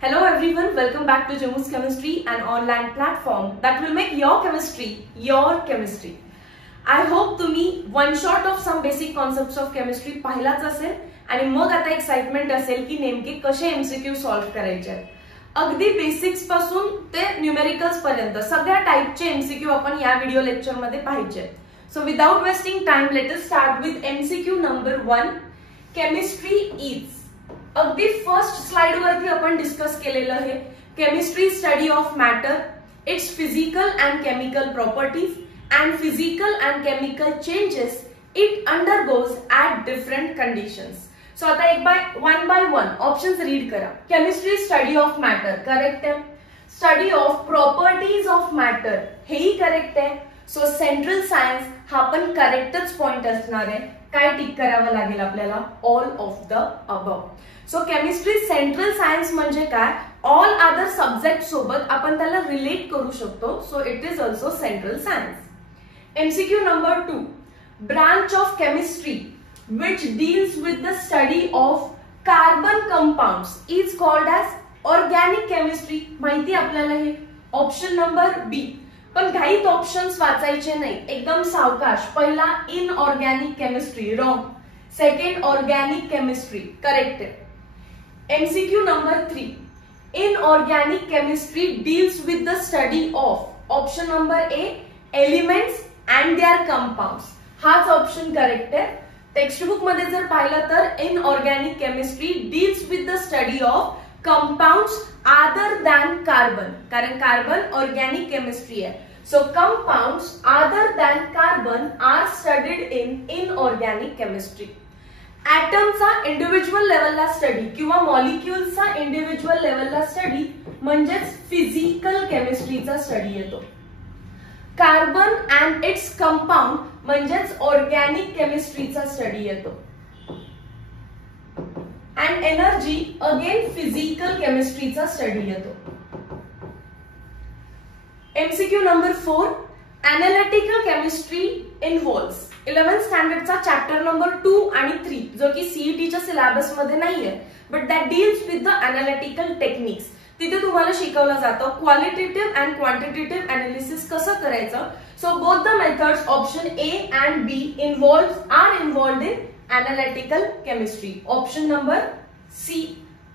Hello everyone, welcome back to Jamu's Chemistry, an online platform that will make your chemistry your chemistry. I hope तुम्ही one shot of some basic concepts of chemistry पाहिलाच असेल आणि मग आता excitement असेल की नेमके कसे MCQ solve करायचे. अगदी बेसिक्स पासून ते न्यूमेरिकल्स पर्यंत सगळ्या टाइपचे एमसीक्यू आपण या व्हिडिओ लेक्चर मध्ये पाहिजे. So without wasting time let us start with MCQ number 1. Chemistry is. अगदी फर्स्ट स्लाइड वरती आपण डिस्कस केलेलं आहे. Chemistry study of matter, it's physical and chemical properties and physical and chemical changes it undergoes at different conditions. So आता one by one options read करा. Chemistry study of matter correct है. Study of properties of matter हेही correct है. So central science हा पण correctच point असणार आहे. काय टिक करावं लागेल आपल्याला? All of the above. So chemistry central science म्हणजे काय? All other subjects सोबत आपण त्याला relate करू शकतो. So it is also central science. MCQ number 2. Branch of chemistry which deals with the study of carbon compounds is called as organic chemistry. माहिती आपल्याला हे. ऑप्शन नंबर बी. पण घाईत ऑप्शन्स वाचायचे नाही, एकदम सावकाश. पहिला inorganic chemistry wrong. Second organic chemistry correct आहे. MCQ number 3. Inorganic chemistry deals with the study of option number A elements and their compounds. हाच ऑप्शन करेक्ट आहे. टेक्स्ट बुक मध्ये जर पाहिलं तर inorganic chemistry deals with the study of compounds other than carbon, कारण carbon organic chemistry आहे. So compounds other than carbon are studied in inorganic chemistry. ऍटमचा individual लेवलला स्टडी किंवा मॉलिक्युल्सचा इंडिव्हिज्युअल लेवलला स्टडी म्हणजेच फिजिकल केमिस्ट्रीचा स्टडी येतो. कार्बन अँड इट्स कंपाउंड म्हणजेच ऑर्गॅनिक केमिस्ट्रीचा स्टडी येतो. अँड एनर्जी अगेन फिजिकल केमिस्ट्रीचा स्टडी येतो. MCQ number 4. Analytical chemistry involves. 11th स्टँडर्डचा चॅप्टर नंबर 2 आणि 3 जो की सीईटीच्या सिलेबस मध्ये नाहीये, but that deals with the analytical techniques. तिथे तुम्हाला शिकवलं जातं क्वालिटेटिव्ह अँड क्वांटिटेटिव्ह अनालिसिस कसं करायचं. So both the methods option A and B are involved in analytical chemistry. Option number C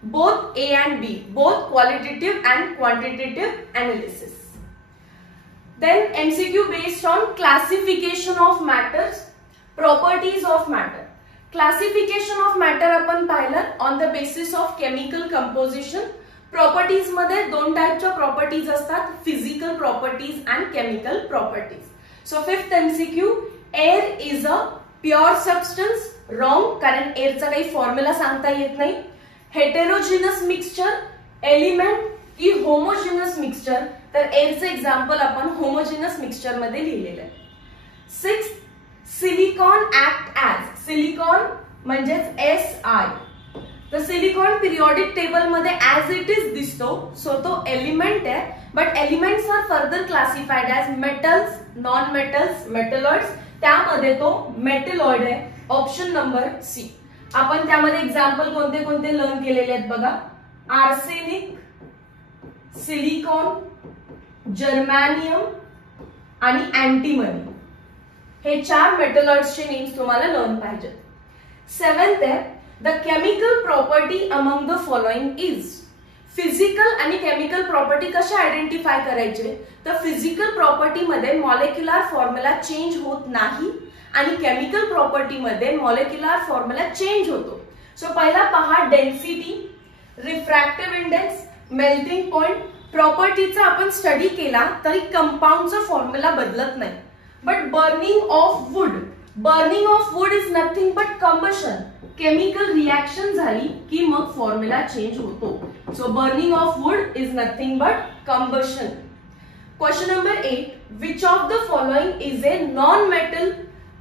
both A and B, both qualitative and quantitative analysis. Then MCQ based on classification of matters, properties of matter. Classification of matter आपण पाहिलं on the basis of chemical composition. Properties मध्ये दोन टाइपच्या properties असतात, physical properties and chemical properties. So 5th MCQ. Air is a pure substance. Wrong, कारण एअरचा काही formula सांगता येत नाही. हेटेरोजिनस मिक्सचर, एलिमेंट की होमोजिनस मिक्सचर, तर एअरचं एक्झाम्पल आपण होमोजिनस मिक्सचर मध्ये लिहिलेलं आहे. 6th. Silicon act as. Silicon म्हणजेच SI. तर सिलिकॉन पिरियॉडिक टेबल मध्ये ऍज इट इज दिसतो, सो तो एलिमेंट आहे. But elements are further classified as metals, non metals, metalloids. त्यामध्ये तो मेटलॉइड आहे. Option number C. आपण त्यामध्ये एक्झाम्पल कोणते कोणते लर्न केलेले आहेत बघा. आर्सेनिक, सिलिकॉन, जर्मॅनियम आणि अँटीमनी. हे 4 मेटलॉइड्सचे नेम्स तुम्हाला लर्न पाहिजेत. 7th आहे. The chemical property among the following is. Physical आणि केमिकल प्रॉपर्टी कशा आयडेंटिफाय करायचे, तर फिजिकल प्रॉपर्टी मध्ये मॉलिक्युलर फॉर्म्युला चेंज होत नाही आणि केमिकल प्रॉपर्टी मध्ये मॉलिक्युलर फॉर्म्युला चेंज होतो. सो पहिला पहा density, refractive index, melting point. प्रॉपर्टीचा आपण स्टडी केला तरी कंपाऊंडचा फॉर्म्युला बदलत नाही. But burning of wood is nothing but combustion. Chemical reaction झाली की मग फॉर्म्युला चेंज होतो. So burning of wood is nothing but combustion. Question number 8. Which of the following is a non metal.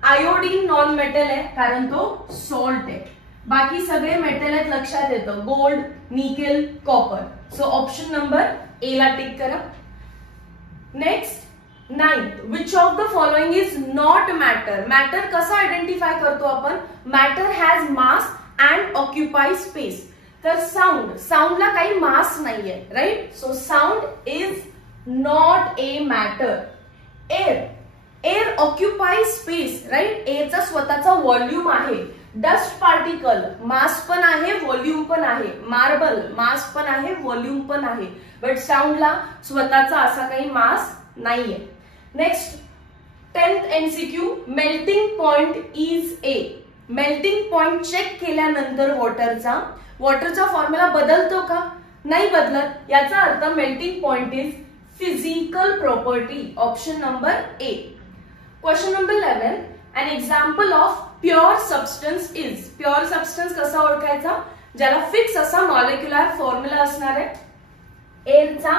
Iodine non metal आहे कारण तो salt आहे. बाकी सगळे मेटल आहेत लक्षात येतं, gold, nickel, copper. So option number A ला टिक करा. Next 9th. Which of the following is not matter. Matter कसं आयडेंटिफाय करतो आपण. Matter has mass and occupy space. तर साऊंडला काही मास नाहीये, right. So sound is not a matter. Air occupy space, right. एअरचा स्वतःचा व्हॉल्यूम आहे. डस्ट पार्टिकल मास पण आहे, व्हॉल्यूम पण आहे. मार्बल मास पण आहे, व्हॉल्यूम पण आहे. बट साऊंडला स्वतःचा असा काही मास नाहीये. Next 10th MCQ, melting point is A. Melting point check केल्यानंतर वॉटरचा फॉर्म्युला बदलतो का? नाही बदलत. याचा अर्थ melting point is physical property. Option number A. Question number 11, an example of pure substance is. Pure substance कसा ओळखायचा? ज्याला फिक्स असा मॉलिक्युलर फॉर्म्युला असणार आहे. एअरचा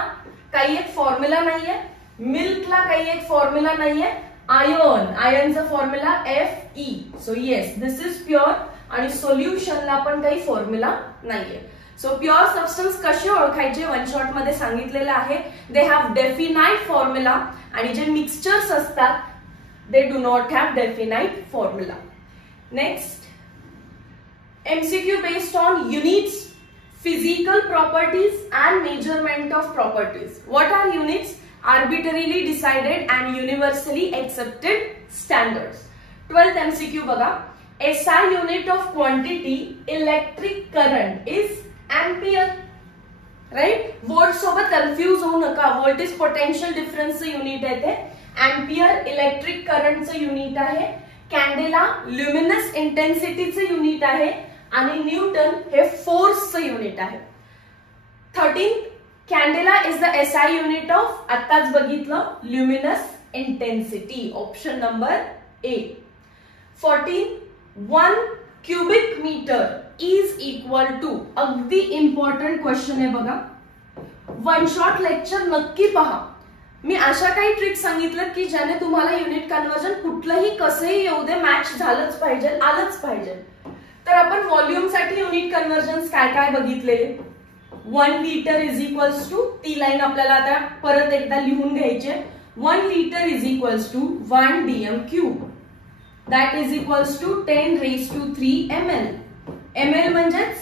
काही एक फॉर्म्युला नाहीये, मिल्कला काही एक फॉर्म्युला नाहीये. आयर्नचा formula Fe. So yes, this is pure. आणि सोल्युशनला पण काही फॉर्म्युला नाहीये. सो प्युअर सबस्टन्स कसे ओळखायचे वन शॉट मध्ये सांगितलेलं आहे. They have definite formula. आणि जे मिक्सचर्स असतात they do not have definite formula. Next, MCQ based on units, physical properties and measurement of properties. What are units? Arbitrarily decided and universally accepted standards. 12th MCQ बघा. SI unit of quantity electric current is ampere. Right? Volt सोबत confuse होऊ नका. Volt is potential difference unit आहे ते. Ampere electric करंटचं unit आहे. कॅन्डेला luminous इंटेन्सिटीचं unit आहे. आणि Newton हे फोर्सचं युनिट आहे. 13, candela is the SI unit of, आताच बघितलं, luminous intensity. Option number A. 14, 1 cubic metre is equal to. अगदी इम्पॉर्टंट क्वेश्चन आहे बघा. वन शॉट लेक्चर नक्की पहा. मी अशा काही ट्रिक्स सांगितलं की ज्याने तुम्हाला युनिट कन्वर्जन कुठलंही कसंही येऊ दे मॅच झालंच पाहिजे, आलंच पाहिजे. तर आपण व्हॉल्यूम साठी युनिट कन्वर्जन काय काय बघितलेले. 1 लिटर इज इक्वल्स टू, ती लाईन आपल्याला आता परत एकदा लिहून घ्यायची. 1 litre is equals to 1 dm cube. That is equals to 10⁻³ ml. ml म्हणजेच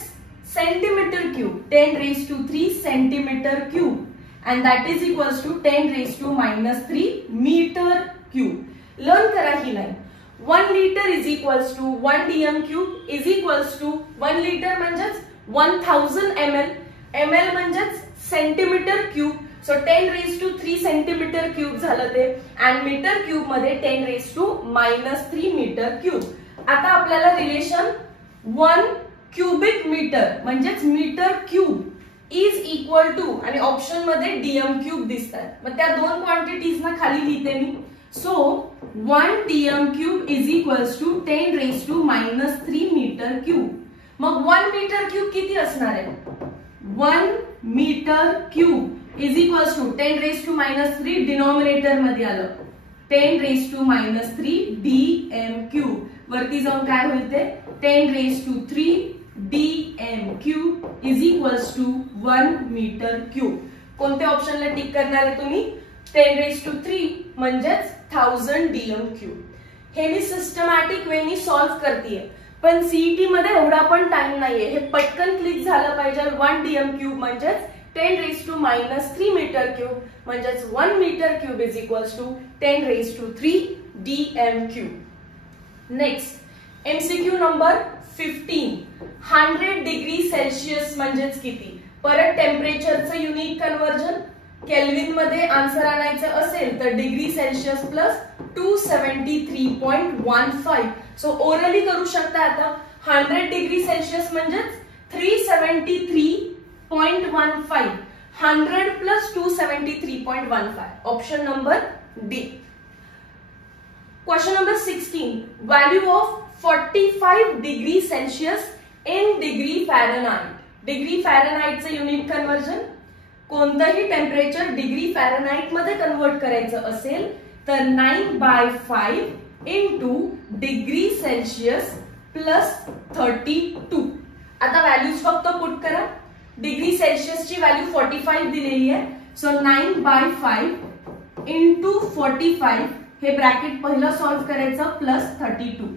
centimetre cube. 10⁻³ centimetre cube. And that is equals to 10⁻³ meter cube. Learn करा ही line. 1 liter is equals to 1 dm cube is equals to 1 liter म्हणजेच 1000 ml. ml म्हणजेच centimetre cube. So 10⁻³ centimetre cube झालं ते. and metre cube मध्ये 10⁻³ metre cube. आता आपल्याला relation 1 cubic metre म्हणजेच metre cube is equal to आणि option मध्ये डीएम क्यूब दिसतात. मग त्या दोन क्वांटिटीज ना खाली लिहिते मी. So 1 dm cube is equals to 10⁻³ metre cube. मग 1 मीटर क्यूब किती असणार आहे? 1 metre cube is equals to 10⁻³ denominator मध्ये आलं 10⁻³ dm क्यूब. वरती जाऊन काय होईल ते 10⁻³ dm cube is equals to 1 metre cube. कोणत्या ऑप्शनला टिक करणार आहे तुम्ही? 10⁻³ म्हणजेच 1000 dm क्यूब. हे मी सिस्टमॅटिक वेनी सॉल्व्ह करतेय. पण सीईटी मध्ये एवढा पण टाइम नाहीये. हे पटकन क्लिक झालं पाहिजे. 1 dm क्यूब म्हणजेच 10⁻³ मीटर क्यूब म्हणजेच 1 metre cube is equals to 10⁻³ dm cube. Next MCQ number 15. 100 degree Celsius म्हणजेच किती? परत टेम्परेचरचं युनिट कन्वर्जन. केल्विन मध्ये आन्सर आणायचं असेल तर degree Celsius plus 273.15. So orally करू शकता. आता 100 डिग्री सेल्सिअस म्हणजेच 373.15. 100 plus 273.15. Option number D. Question number 16. Value of 45 degree Celsius in degree Fahrenheit. Degree फॅरनहाइटचं युनिट कन्वर्जन. कोणतंही टेम्परेचर डिग्री फॅरनहाइट मध्ये कन्वर्ट करायचं असेल तर 9/5 इंटू डिग्री सेल्सिअस प्लस 32. आता व्हॅल्यूज फक्त पुट करा. डिग्री सेल्सिअसची व्हॅल्यू 45 दिलेली आहे. सो 9/5 इंटू 45 हे ब्रॅकेट पहिलं सॉल्व्ह करायचं प्लस 32.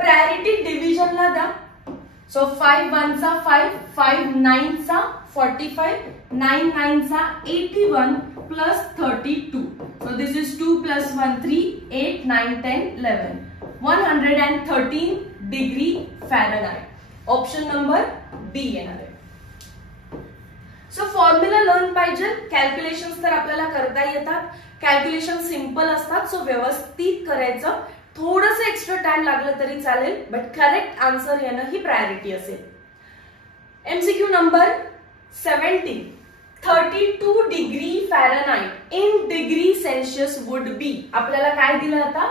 प्रायोरिटी डिव्हिजनला द्या. सो 5 1 चा 5, 5 9 चा 45, 9 9 चा 81 plus 32. So this is 2 plus 1 3, 8 9 10 11. 113 degree Fahrenheit. Option number बी येणार आहे. सो फॉर्म्युला लर्न पाहिजे. कॅल्क्युलेशन्स तर आपल्याला करता येतात. कॅल्क्युलेशन सिंपल असतात. सो व्यवस्थित करायचं. थोडंसं एक्स्ट्रा टाइम लागलं तरी चालेल, बट करेक्ट आन्सर येणं ही प्रायोरिटी असेल. MCQ number 17. 32 degree Fahrenheit in degree Celsius would be. आपल्याला काय दिलं आता?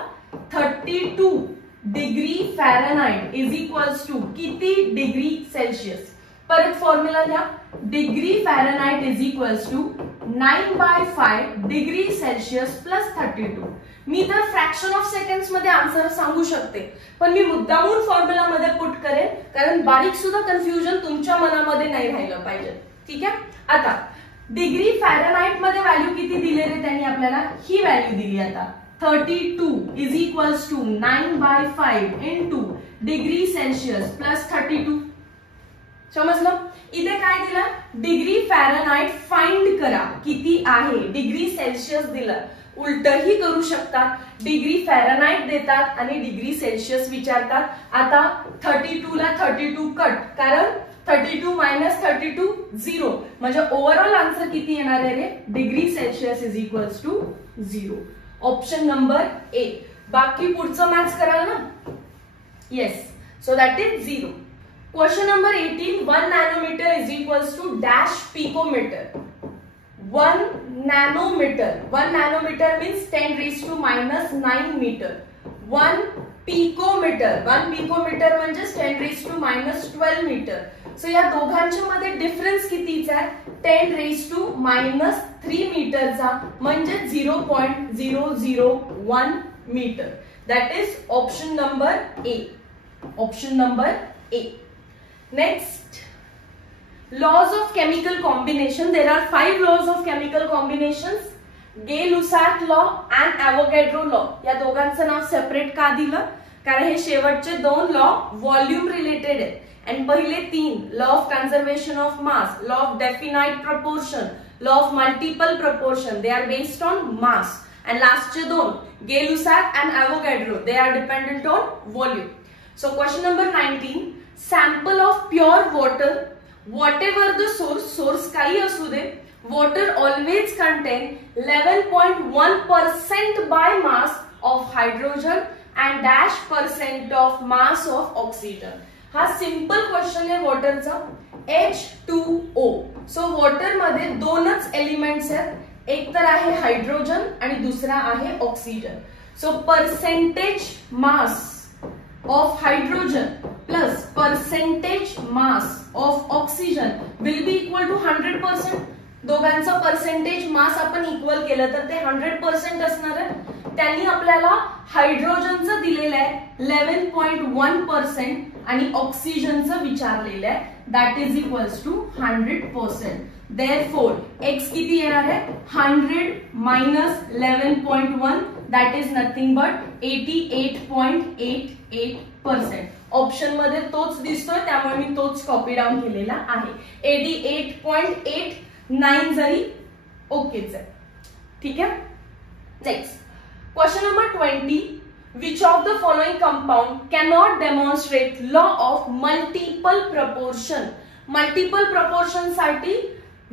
32 degree Fahrenheit is equals to किती डिग्री सेल्सिअस. परत फॉर्म्युला घ्या. Degree Fahrenheit is equals to 9/5 degree Celsius plus 32. मी तर फ्रॅक्शन ऑफ सेकंड्स मध्ये आन्सर सांगू शकते, पण मी मुद्दामून फॉर्म्युला मध्ये पुट करेन, कारण बारीक सुद्धा कन्फ्युजन तुमच्या मनामध्ये नाही राहिलं पाहिजे. ठीक आहे. आता डिग्री फॅरनहाइट मध्ये व्हॅल्यू किती दिले रे त्यांनी आपल्याला? ही व्हॅल्यू दिली. आता 32 is equals to 9/5 into degree Celsius plus 32. समजलं? इथे काय दिलं? डिग्री फॅरनहाइट फाइंड करा किती आहे. डिग्री सेल्सिअस दिलं. उलटही करू शकतात. डिग्री फॅरनहाइट देतात आणि डिग्री सेल्सिअस विचारतात. आता 32 ला 32 कट, कारण 32 मायनस 32 0, म्हणजे ओव्हरऑल आन्सर किती येणार आहे रे? Degree Celsius is equals to 0. Option number A. बाकी पुढचं मॅथ्स कराल ना? Yes. So that is 0. Question number 18. 1 nanometer is equals to dash picometer. 1 nanometer. 1 nanometer means 10 raised to minus 9 meter. 1 picometer. 1 picometer म्हणजे 10 raised to minus 12 meter. So या दोघांच्या मध्ये difference कितीचा आहे? 10 raised to minus 3 मीटरचा, म्हणजे 0.001 metre. That is option number A. Option number A. Next, laws of chemical combination. There are 5 laws of chemical combinations. Gay-Lussac law and Avogadro law. या दोघांचं नाव separate का दिलं? कारण हे शेवटचे 2 लॉ व्हॉल्यूम रिलेटेड आहेत. आणि पहिले 3 law of conservation of mass, law of definite proportion, law of multiple proportion, they are based on mass. and लास्टचे 2 Gay-Lussac and Avogadro, they are dependent on volume. So question number 19. Sample of pure water, whatever the source काही असू दे, water always contain 11.1% by mass of hydrogen and dash percent of mass of oxygen. हा simple question आहे वॉटरचा. H2O. So water मध्ये 2च elements आहेत. एक तर आहे hydrogen आणि दुसरा आहे oxygen. So percentage mass of hydrogen plus percentage mass of oxygen will be equal to 100%. दोघांचा पर्सेंटेज मास आपण इक्वल केलं तर ते 100% असणार आहे. त्यांनी आपल्याला हायड्रोजनचं दिलेलं आहे 11.1% आणि ऑक्सिजनचं विचारलेलं आहे, that is equals to 100%. Therefore x किती येणार आहे? 100 minus 11.1, that is nothing but 88.88%. Option मध्ये तोच दिसतोय, त्यामुळे मी तोच कॉपी डाऊन केलेला आहे. 88.89 जरी ओकेच आहे. ठीक आहे. Next question number 20. Which of the following compound cannot demonstrate law of multiple proportion? Multiple proportion साठी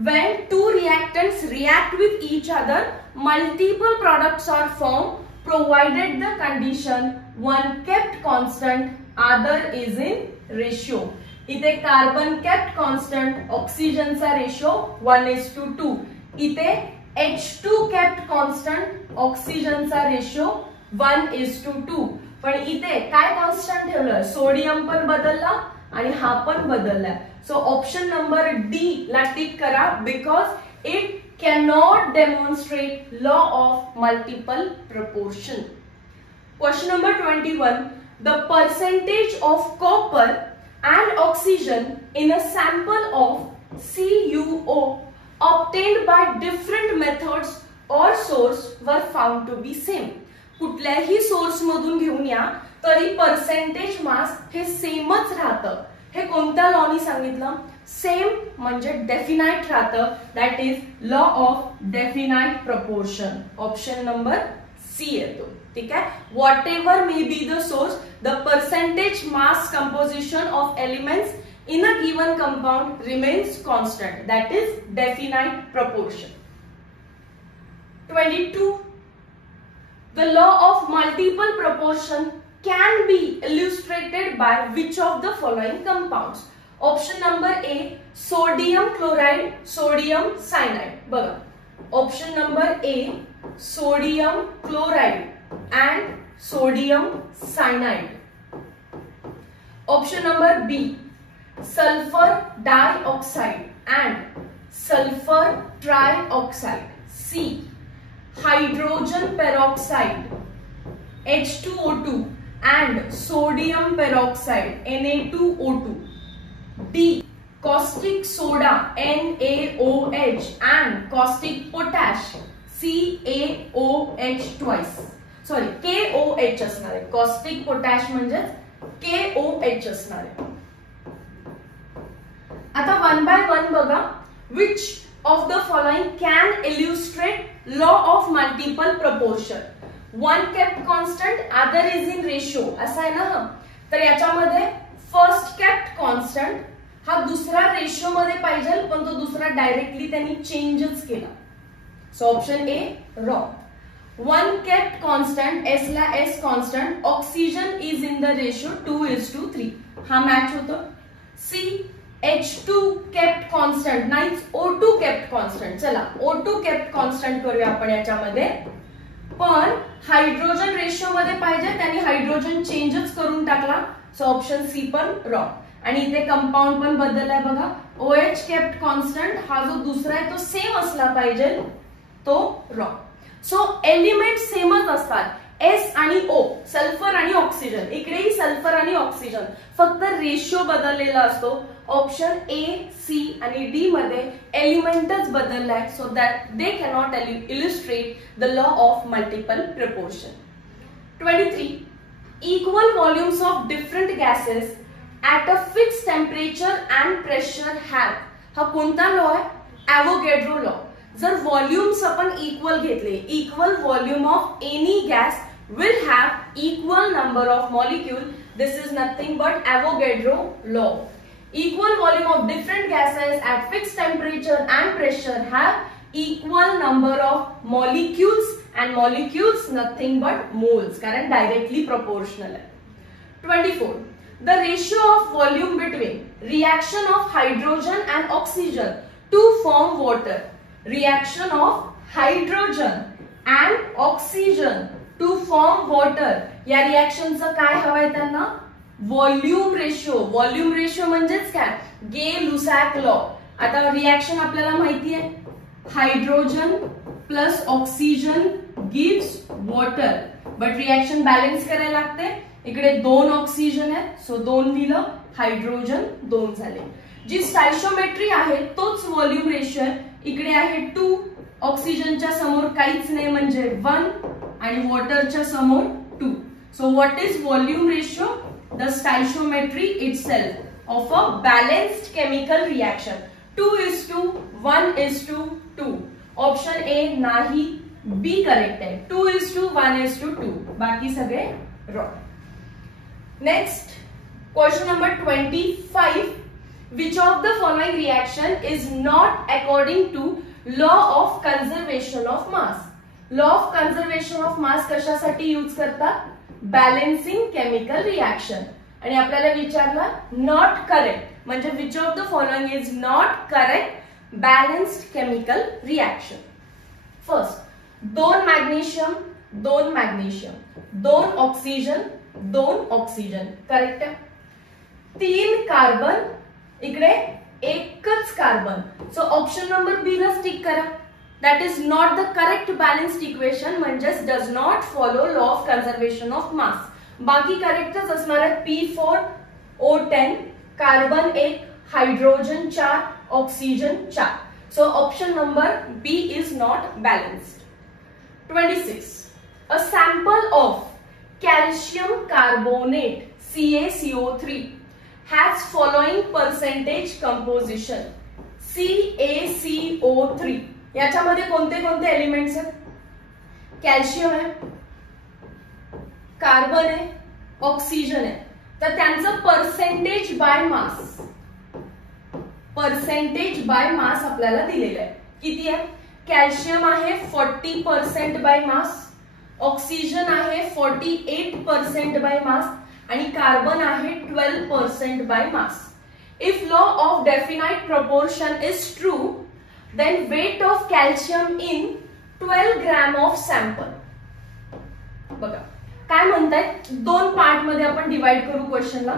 when two reactants react with each other, multiple products are formed provided the condition one kept constant, other is in ratio. इथे carbon kept constant, ऑक्सिजनचा ratio 1:2. इथे H2 kept constant, ऑक्सिजनचा ratio 1:2. पण इथे काय constant ठेवलं? Sodium पण बदलला आणि हा पण बदलला. सो ऑप्शन नंबर डी ला टिक करा, because it cannot demonstrate law of multiple proportion. Question number 21. The percentage of copper and oxygen in a sample of CuO obtained by different methods or source were found to be same. कुठल्याही source मधून घेऊन या तरी percentage मास हे सेमच राहतं. हे कोणत्या लॉनी सांगितलं? सेम म्हणजे डेफिनाइट राहतं, that is law of definite proportion. Option number C येतो. ठीक आहे. Whatever may be the source, the percentage mass composition of elements in a given compound remains constant, that is definite proportion. 22. The law of multiple proportion can be illustrated by which of the following compounds? Option number A, sodium chloride, sodium cyanide. बघा, option number A, sodium chloride and sodium cyanide. Option number B, sulfur dioxide and sulfur trioxide. C, hydrogen peroxide H2O2 and sodium peroxide Na2O2. D, caustic soda NaOH and caustic potash CaOH twice. Sorry, KOH असणार आहे. caustic potash म्हणजे KOH असणार आहे. आता one by one बघा. Which of the following can illustrate law of multiple proportion? One kept constant, other is in ratio असं आहे ना. तर याच्यामध्ये फर्स्ट केप्ट कॉन्स्टंट हा दुसरा रेशियो मध्ये पाहिजे, पण तो दुसरा डायरेक्टली त्यांनी चेंजच केला. So option A wrong. One kept constant, S ला S constant, oxygen is in the ratio 2:3. हा मॅच होतो. सी, H2 kept constant, नाहीच O2 kept constant. चला O2 kept constant करूया आपण याच्यामध्ये, पण हायड्रोजन रेशियो मध्ये पाहिजे, त्यांनी हायड्रोजन चेंजच करून टाकला. सो ऑप्शन सी पण रॉंग. आणि इथे कंपाऊंड पण बदललाय बघा. OH kept constant, हा जो दुसरा आहे तो सेम असला पाहिजे, तो रॉंग. सो एलिमेंट सेमच असतात. एस आणि ओ, सल्फर आणि ऑक्सिजन, इकडेही सल्फर आणि ऑक्सिजन, फक्त रेशियो बदललेला असतो. ऑप्शन ए, सी आणि डी मध्ये एलिमेंटच बदललाय. So that they cannot illustrate the law of multiple proportion. 23. Equal volumes of different gases at a fixed temperature and pressure have. हा कोणता लॉ आहे? Avogadro law. जर व्हॉल्यूम्स आपण इक्वल घेतले, equal volume of any gas will have equal number of molecule. This is nothing but Avogadro law. Equal volume of different gases at fixed temperature and pressure have equal number of molecules, and molecules nothing but moles, कारण directly proportional है. 24. The ratio of volume between reaction of hydrogen and oxygen to form water. Reaction of hydrogen and oxygen to form water, या रिएक्शनचं काय हवंय त्यांना? Volume ratio. Volume ratio म्हणजेच काय? गे-लुसॅक law. आता रिएक्शन आपल्याला माहिती आहे, hydrogen plus oxygen gives water, but reaction balance करायला लागते. इकडे 2 ऑक्सिजन आहेत, सो 2 दिलं, हायड्रोजन 2 झाले. जी स्टायशोमेट्री आहे तोच व्हॉल्यूम रेशिओ आहे. इकडे आहे 2, ऑक्सिजनच्या समोर काहीच नाही म्हणजे 1 आणि वॉटरच्या समोर 2. So what is volume ratio? The stoichiometry itself of a balanced chemical reaction. 2:1 1:2. Option A नाही, बी करेक्ट आहे. 2:1:2, बाकी सगळे रॉंग. Next question number 25. Which of the following reaction is not according to law of conservation of mass? Law of conservation of mass कशासाठी use करतात? Balancing chemical reaction. आणि आपल्याला विचारलं नॉट करेक्ट म्हणजे which of the following is not correct balanced chemical reaction. First, 2 magnesium 2 magnesium, 2 oxygen 2 oxygen, correct आहे. 3 carbon, इकडे एकच carbon. So option number B ला स्टिक करा. That is not the correct balanced equation, म्हणजेच does not follow law of conservation of mass. बाकी करेक्टच असणार आहे. P4O10, carbon 1, hydrogen 4, oxygen 4. So option number B is not balanced. 26. A sample of calcium carbonate CaCO3 has following percentage composition. CaCO3 याच्यामध्ये कोणते कोणते elements आहेत? Calcium आहे, carbon आहे, oxygen आहे. तर त्यांचं पर्सेंटेज बाय मास आपल्याला दिलेलं आहे. किती आहे? कॅल्शियम आहे 40% बाय मास, ऑक्सिजन आहे 48% बाय मास आणि कार्बन आहे 12% by mass. If law of definite proportion is true, then weight of calcium in 12 gram of sample. बघा काय म्हणतायत, दोन पार्ट मध्ये आपण डिवाइड करू क्वेश्चनला.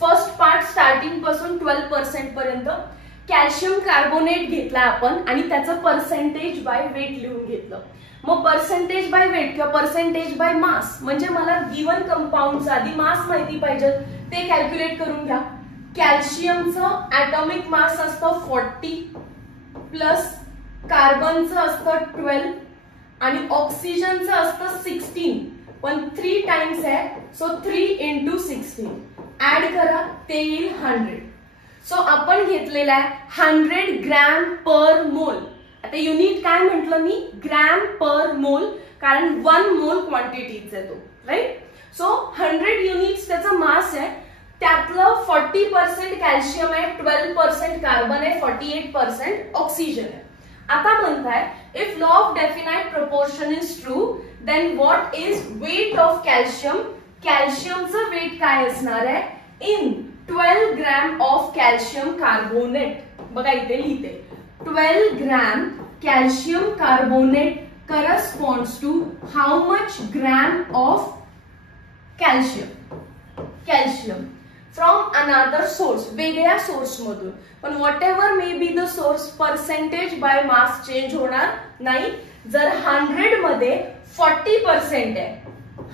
फर्स्ट पार्ट स्टार्टिंग पासून 12% पर्यंत कॅल्शियम कार्बोनेट घेतला आपण आणि त्याचं पर्सेंटेज बाय वेट लिहून घेतलं. मग पर्सेंटेज बाय वेट किंवा पर्सेंटेज बाय मास म्हणजे मला गिवन कंपाऊंडचा आधी मास माहिती पाहिजे, ते कॅल्क्युलेट करून घ्या. कॅल्शियमचं ॲटॉमिक मास असतं 40 प्लस कार्बनचं असतं 12 आणि ऑक्सिजनचं असतं 16, पण 3 टाइम्स आहे, सो 3 × 16 ऍड करा, ते येईल 100. सो आपण घेतलेला आहे 100 ग्रॅम पर मोल. आता युनिट काय म्हटलं मी? ग्रॅम पर मोल, कारण 1 मोल क्वांटिटीच आहे तो, राईट. सो 100 युनिट्स त्याचा मास आहे, त्यातलं 40% कॅल्शियम आहे, 12% कार्बन आहे, 48% ऑक्सिजन आहे. आता म्हणताय if law of definite proportion is true, then what is weight of calcium? कॅल्शियमचं वेट काय असणार आहे in 12 gram of calcium carbonate. बघा इथे लिहिते 12 gram calcium carbonate corresponds to how much gram of calcium from another source, वेगळ्या source मधून. पण whatever may be the source, percentage by mass change होणार नाही. जर 100 मध्ये 40% आहे,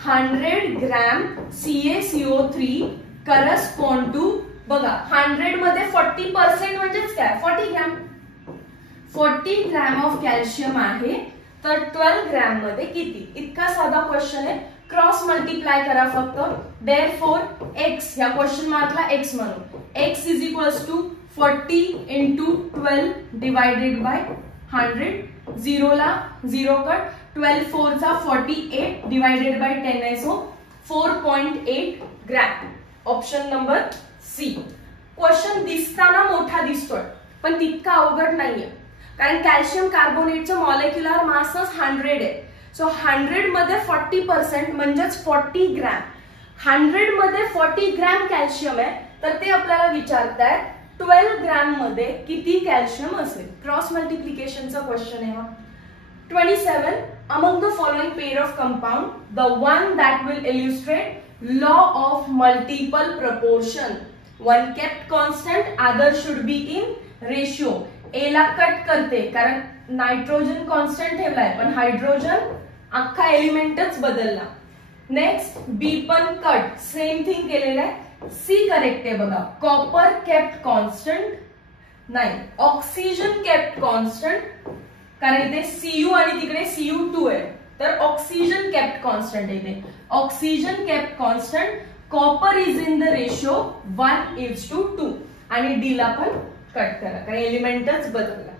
100 ग्रॅम CaCO3 करस्पॉन्ड टू, बघा 100 मध्ये 40% म्हणजेच काय? 40 ग्रॅम. 40 ग्रॅम ऑफ कॅल्शियम आहे, तर 12 ग्रॅम मध्ये किती? इतका साधा क्वेश्चन आहे. क्रॉस मल्टिप्लाय करा फक्त. देअरफॉर x, या क्वेश्चन मार्कला x म्हणू, x is equals to 40 × 12 divided by 100. 0 ला 0 कट, 12 4 चा 48 डिवायडेड बाय 10 आहे, so 4.8 gram. Option number C. Question दिसताना मोठा दिसतोय पण तितका अवघड नाहीये, कारण कॅल्शियम कार्बोनेटचं मॉलिक्युलर मासच 100 आहे. सो 100 मध्ये 40% म्हणजेच 40 ग्रॅम. 100 मध्ये 40 ग्रॅम कॅल्शियम आहे, तर ते आपल्याला विचारतायत 12 ग्रॅम मध्ये किती कॅल्शियम असेल. क्रॉस मल्टिप्लिकेशनचा क्वेश्चन आहे हा. 27. Among the following pair of compound, the one that will illustrate law of multiple proportion, one kept constant, other should be in ratio. A ला कट करते कारण नायट्रोजन कॉन्स्टंट ठेवलाय, पण हायड्रोजन अख्खा एलिमेंटच बदलला. नेक्स्ट बी पण कट, सेम थिंग केलेलं आहे. सी करेक्ट आहे बघा. कॉपर केप्ट कॉन्स्टंट नाही, ऑक्सिजन केप्ट कॉन्स्टंट, कारण इथे Cu आणि तिकडे Cu2 आहे, तर ऑक्सिजन केप्ट कॉन्स्टंट आहे इथे. Oxygen kept constant. Copper is in the ratio 1:2 आणि डी ला पण कट करा कारण एलिमेंटच बदलला.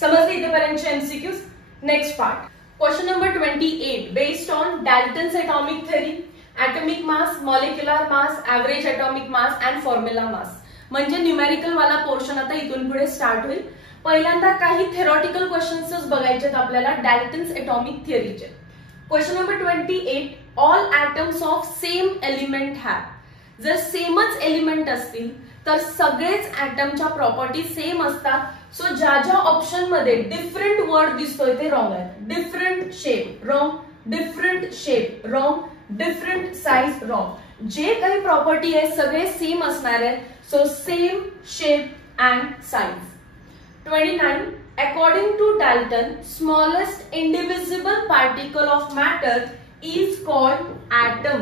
समजले इथेपर्यंतचे MCQs. Next part, question number 28. Based on Dalton's atomic theory, atomic mass, molecular mass, average atomic mass and formula mass. म्हणजे न्यूमेरिकल वाला पोर्शन आता इथून पुढे स्टार्ट होईल. पहिल्यांदा काही थेरॉटिकल क्वेश्चन्स बघायचे आपल्याला डाल्टन्स एटॉमिक थिअरीचे. Question number 28. All atoms of same element have. जर सेमच एलिमेंट असतील तर सगळेच ऍटमच्या प्रॉपर्टी सेम असतात. सो ज्या ज्या ऑप्शन मध्ये डिफरंट वर्ड दिसतोय ते रॉंग आहे. Different shape wrong, different shape wrong, different size wrong. जे काही प्रॉपर्टी आहे सगळे सेम असणार आहे. So same shape and size. 29. According to Dalton, smallest indivisible particle of matter is called atom.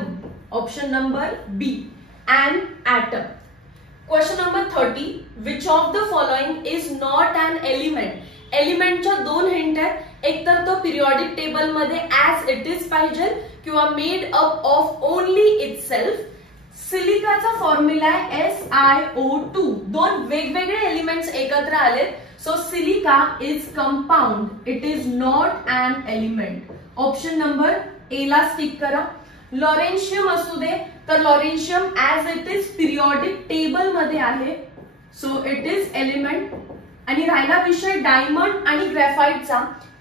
Option number B, an atom. Question number 30. Which of the following is not an element? एलिमेंटच्या दोन hint आहेत. एक तर तो periodic table मध्ये as it is पाहिजे किंवा made up of only itself. सिलिकाचा फॉर्म्युला आहे SiO2. दोन वेगवेगळे एलिमेंट्स एकत्र आलेत. So silica is compound, it is not an element. Option number A ला स्टिक करा. लॉरेन्शियम असू दे तर lawrencium as it is periodic table मध्ये आहे, सो इट इज एलिमेंट. आणि राहिला विषय डायमंड आणि ग्रॅफाइटचा,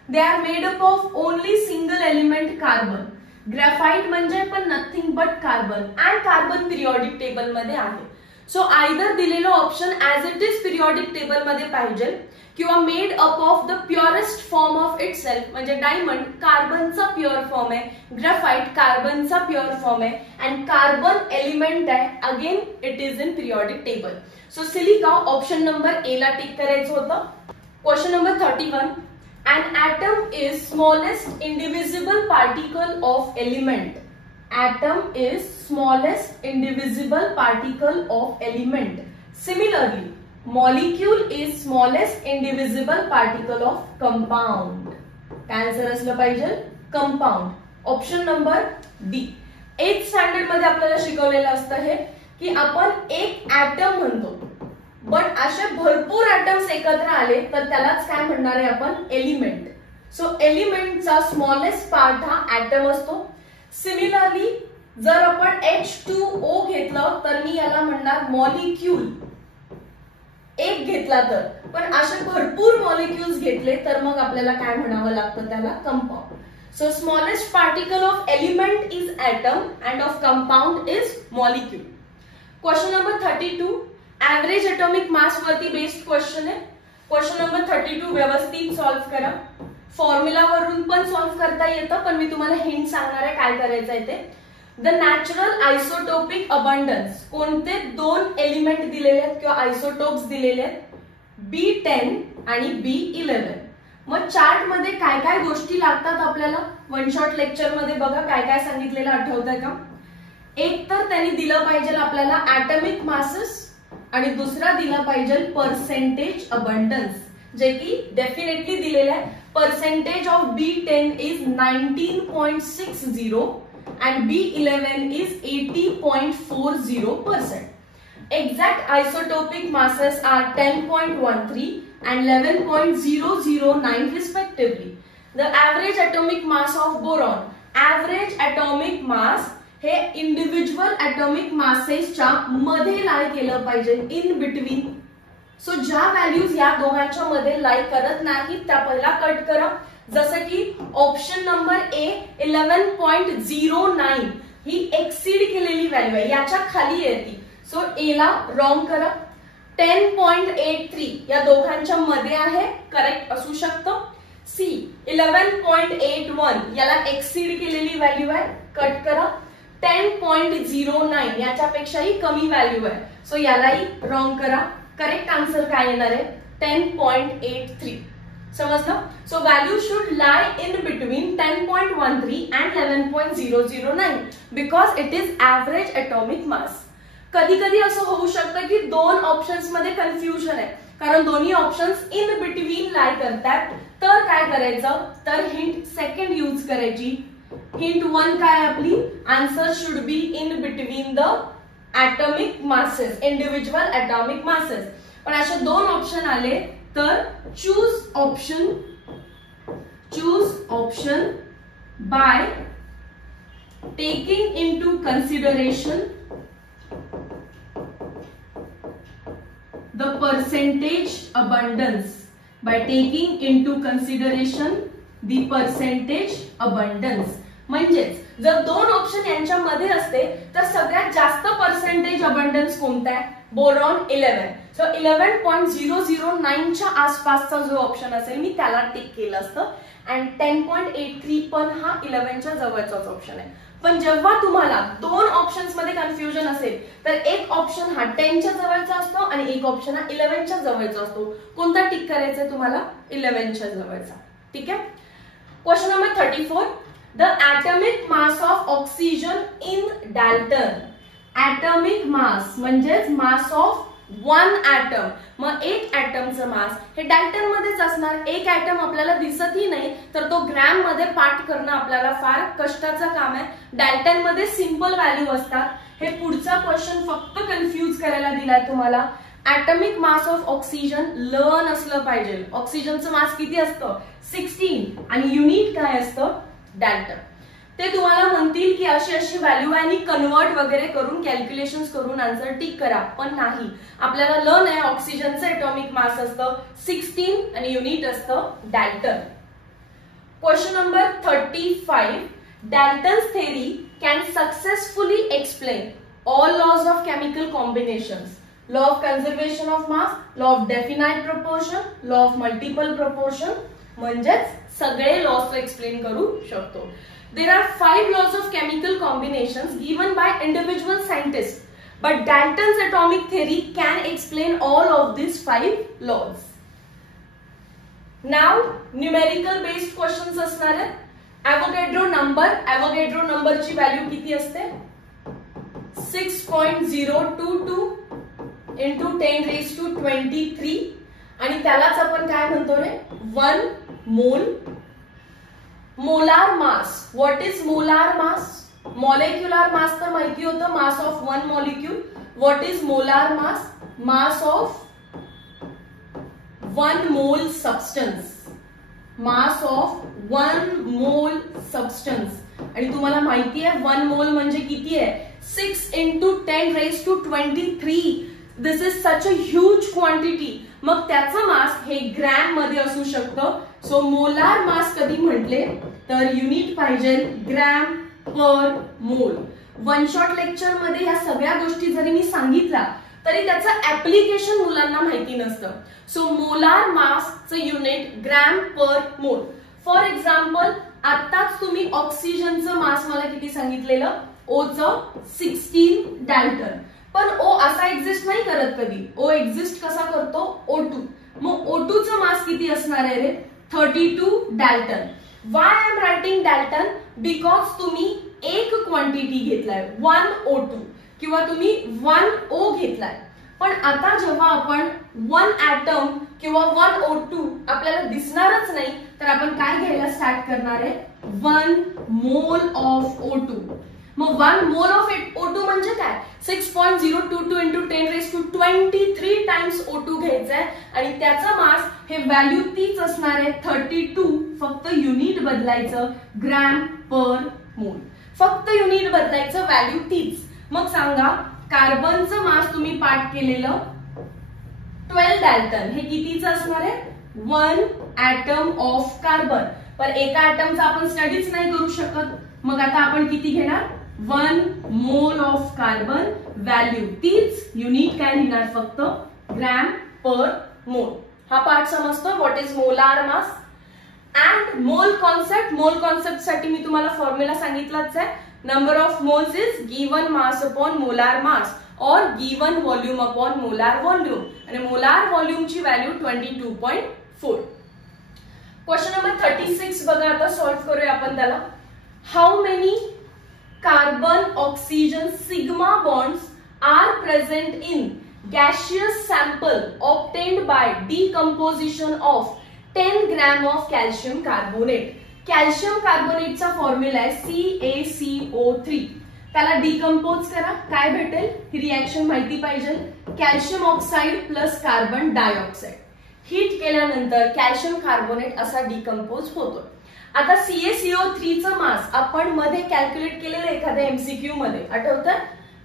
they are made up of only single element carbon. Graphite म्हणजे पण nothing but carbon, and carbon periodic table मध्ये आहे. सो आयदर दिलेलं option as it is periodic table मध्ये पाहिजे किंवा made up of the purest form of itself. म्हणजे diamond कार्बनचा प्युअर फॉर्म आहे, ग्रॅफाइट कार्बनचा प्युअर फॉर्म आहे, अँड कार्बन एलिमेंट आहे, again it is in periodic table. So silica option number A ला टिक करायचं होतं. Question number 31. An atom is smallest indivisible particle of element. Atom is smallest indivisible particle of element. Similarly, molecule is smallest indivisible particle of compound. काय answer असलं पाहिजे? Compound. Option number D. 8th standard मध्ये आपल्याला शिकवलेलं असतं हे की आपण एक ऍटम म्हणतो, बट असे भरपूर ऍटम्स एकत्र आले तर त्यालाच काय म्हणणार आहे आपण? एलिमेंट. सो एलिमेंटचा स्मॉलेस्ट पार्ट हा ऍटम असतो. सिमिलरली जर आपण H2O घेतलं तर मी याला म्हणणार मॉलिक्यूल. एक घेतला तर, पण असे भरपूर मॉलिक्युल्स घेतले तर मग आपल्याला काय म्हणावं लागतं? त्याला compound. So smallest particle of element is atom and of compound is molecule. Question number 32. Average atomic mass वरती बेस्ड क्वेश्चन आहे. क्वेश्चन नंबर 32 व्यवस्थित सॉल्व्ह करा. फॉर्म्युला वरून पण सॉल्व्ह करता येतं, पण मी तुम्हाला हिंट सांगणार आहे काय करायचं आहे ते. The natural isotopic abundance. कोणते दोन एलिमेंट दिलेले आहेत किंवा आयसोटोप्स दिलेले आहेत? B10 आणि B11. मग चार्ट मध्ये काय काय गोष्टी लागतात आपल्याला? वन शॉट लेक्चर मध्ये बघा काय काय सांगितलेलं आठवतंय का? एक तर त्यांनी दिलं पाहिजे आपल्याला ऍटॉमिक मासेस आणि दुसरा दिला पाहिजे पर्सेंटेज अबंडन्स, जे की डेफिनेटली दिलेलं आहे. Percentage of B10 is 19.60 and B11 is 80.40%. Exact isotopic masses are 10.13 and 11.009 respectively. The average atomic mass of boron. Average atomic mass हे इंडिव्हिज्युअल ऍटॉमिक मासेसच्या मध्ये लाई केलं पाहिजे, इन बिटवीन. सो ज्या व्हॅल्यूज या दोघांच्या मध्ये लाई करत नाही त्या पहिला कट करा. जसं की ऑप्शन नंबर ए 11.09 ही एक्सीड केलेली व्हॅल्यू आहे, याच्या खाली येते. सो ए ला रॉंग करा. 10.83 या दोघांच्या मध्ये आहे, करेक्ट असू शकतं. सी 11.81 याला एक्सीड केलेली व्हॅल्यू आहे, कट करा. 10.09 याच्यापेक्षाही कमी व्हॅल्यू आहे, सो यालाही रॉंग करा. करेक्ट आन्सर काय येणार आहे? 10.83. समजलं? So value should lie in between 10.13 and 11.009 because it is average atomic mass. कधी कधी असं होऊ शकतं की दोन ऑप्शन्स मध्ये कन्फ्युजन आहे, कारण दोन्ही ऑप्शन्स इन बिटवीन लाय करतात. तर काय करायचं? तर हिंट सेकंड यूज करायची. हिंट 1 काय आपली? Answer should be in between the atomic masses, individual atomic masses. पण असे दोन ऑप्शन आले तर choose option by taking into consideration the percentage abundance. By taking into consideration the percentage abundance. म्हणजेच जर दोन ऑप्शन यांच्यामध्ये असते तर सगळ्यात जास्त पर्सेंटेज अबंडन्स कोणता आहे? बोरॉन 11. सो 11.009 च्या आसपासचा जो ऑप्शन असेल मी त्याला टिक केलं असतं. अँड 10.83 पण हा 11 च्या जवळचाच ऑप्शन आहे. पण जेव्हा तुम्हाला दोन ऑप्शन्स मध्ये कन्फ्युजन असेल तर एक ऑप्शन हा 10 च्या जवळचा असतो आणि एक ऑप्शन हा 11 च्या जवळचा असतो. कोणता टिक करायचा आहे तुम्हाला? 11 च्या जवळचा. ठीक आहे. Question number 34. The atomic mass of oxygen in Dalton. Atomic mass म्हणजेच मास ऑफ 1 ॲटम. मग एक ॲटमचं मास हे डाल्टन मध्येच असणार. एक ॲटम आपल्याला दिसतही नाही तर तो ग्रॅम मध्ये पाठ करणं आपल्याला फार कष्टाचं काम आहे. डाल्टन मध्ये सिंपल व्हॅल्यू असतात. हे पुढचा क्वेश्चन फक्त कन्फ्यूज करायला दिलाय तुम्हाला. Atomic mass of oxygen learn असलं पाहिजे. ऑक्सिजनचं मास किती असतं 16 आणि युनिट काय असतं डाल्टन. ते तुम्हाला म्हणतील की अशी अशी व्हॅल्यू आहे आणि कन्वर्ट वगैरे करून कॅल्क्युलेशन्स करून आन्सर टिक करा, पण नाही. आपल्याला लर्न आहे ऑक्सिजनचं ॲटॉमिक मास असतं 16 आणि युनिट असतं Dalton. Question number 35. Dalton's theory can successfully explain all laws of chemical combinations. Law of conservation of mass, law of definite proportion, law of multiple proportion, म्हणजेच सगळे लॉज एक्सप्लेन करू शकतो. There are 5 laws of chemical combinations given by individual scientists, but Dalton's atomic theory can explain all of these 5 laws. Now, numerical based questions असणार आहेत. Avogadro number ची value किती असते 6.022 into 10 raised to 23 आणि त्यालाच आपण काय म्हणतो रे 1 मोल. Molar mass. What is molar mass? Molecular mass तर माहिती होतं, mass of 1 molecule. What is molar mass? Mass of 1 मोल सबस्टन्स. मास ऑफ 1 मोल सबस्टन्स. आणि तुम्हाला माहिती आहे 1 मोल म्हणजे किती आहे 6 into 10 raised to 23. This is such a huge quantity. मग त्याचं मास हे ग्रॅम मध्ये असू शकतं. सो मोलार मास कधी म्हटले तर युनिट पाहिजे ग्रॅम पर मोल. वन शॉट लेक्चर मध्ये ह्या सगळ्या गोष्टी जरी मी सांगितल्या तरी त्याचं ऍप्लिकेशन मुलांना माहिती नसतं. सो मोलार मासचं unit gram per mole. For example आताच तुम्ही ऑक्सिजनचं मास मला किती सांगितलेलं ओचं 16 डाल्टन. पण ओ असा एक्झिस्ट नाही करत कधी. ओ एक्झिस्ट कसा करतो O2. मग O2चं मास किती असणार आहे रे 32 Dalton. Y I am writing Dalton? Because तुम्ही एक क्वांटिटी घेतलाय 1 O2 किंवा तुम्ही 1 O घेतलाय. पण आता जेव्हा आपण 1 ॲटम किंवा 1 O2 आपल्याला दिसणारच नाही तर आपण काय घ्यायला स्टार्ट करणार आहे 1 मोल ऑफ O2. मग 1 मोल ऑफ O2 म्हणजे काय 6.022 into 10 raised to 23 times O2 घ्यायचंय आणि त्याचा मास हे व्हॅल्यू तीच असणार आहे 32. फक्त युनिट बदलायचं ग्रॅम पर मोल. फक्त युनिट बदलायचं व्हॅल्यू तीच. मग सांगा कार्बनचं मास तुम्ही पाठ केलेलं 12 डाल्टन हे कितीचं असणार आहे 1 ॲटम ऑफ कार्बन. पण एका ॲटमचा आपण स्टडीज नाही करू शकत. मग आता आपण किती घेणार 1 मोल ऑफ कार्बन. व्हॅल्यू तीच युनिट काय लिहिणार फक्त ग्रॅम पर मोल. हा पार्ट समजतो what is molar mass. And mole concept साठी मी तुम्हाला फॉर्म्युला सांगितलाच आहे. Number of moles is given mass upon molar mass और given volume upon molar volume. आणि मोलार व्हॉल्यूमची व्हॅल्यू 22.4. क्वेश्चन नंबर 36 बघा आता सॉल्व्ह करूया आपण त्याला. How many carbon oxygen sigma bonds are present in gaseous sample obtained by decomposition of 10 gram of calcium carbonate. Calcium कार्बोनेटचा formula आहे CaCO3. त्याला डिकम्पोज करा काय भेटेल ही रिएक्शन माहिती पाहिजे. Calcium oxide plus carbon dioxide heat केल्यानंतर कॅल्शियम कार्बोनेट असा डिकम्पोज होतो. आता CaCO3चं मास आपण मध्ये कॅल्क्युलेट केलेलं एखाद्या MCQ मध्ये आठवतं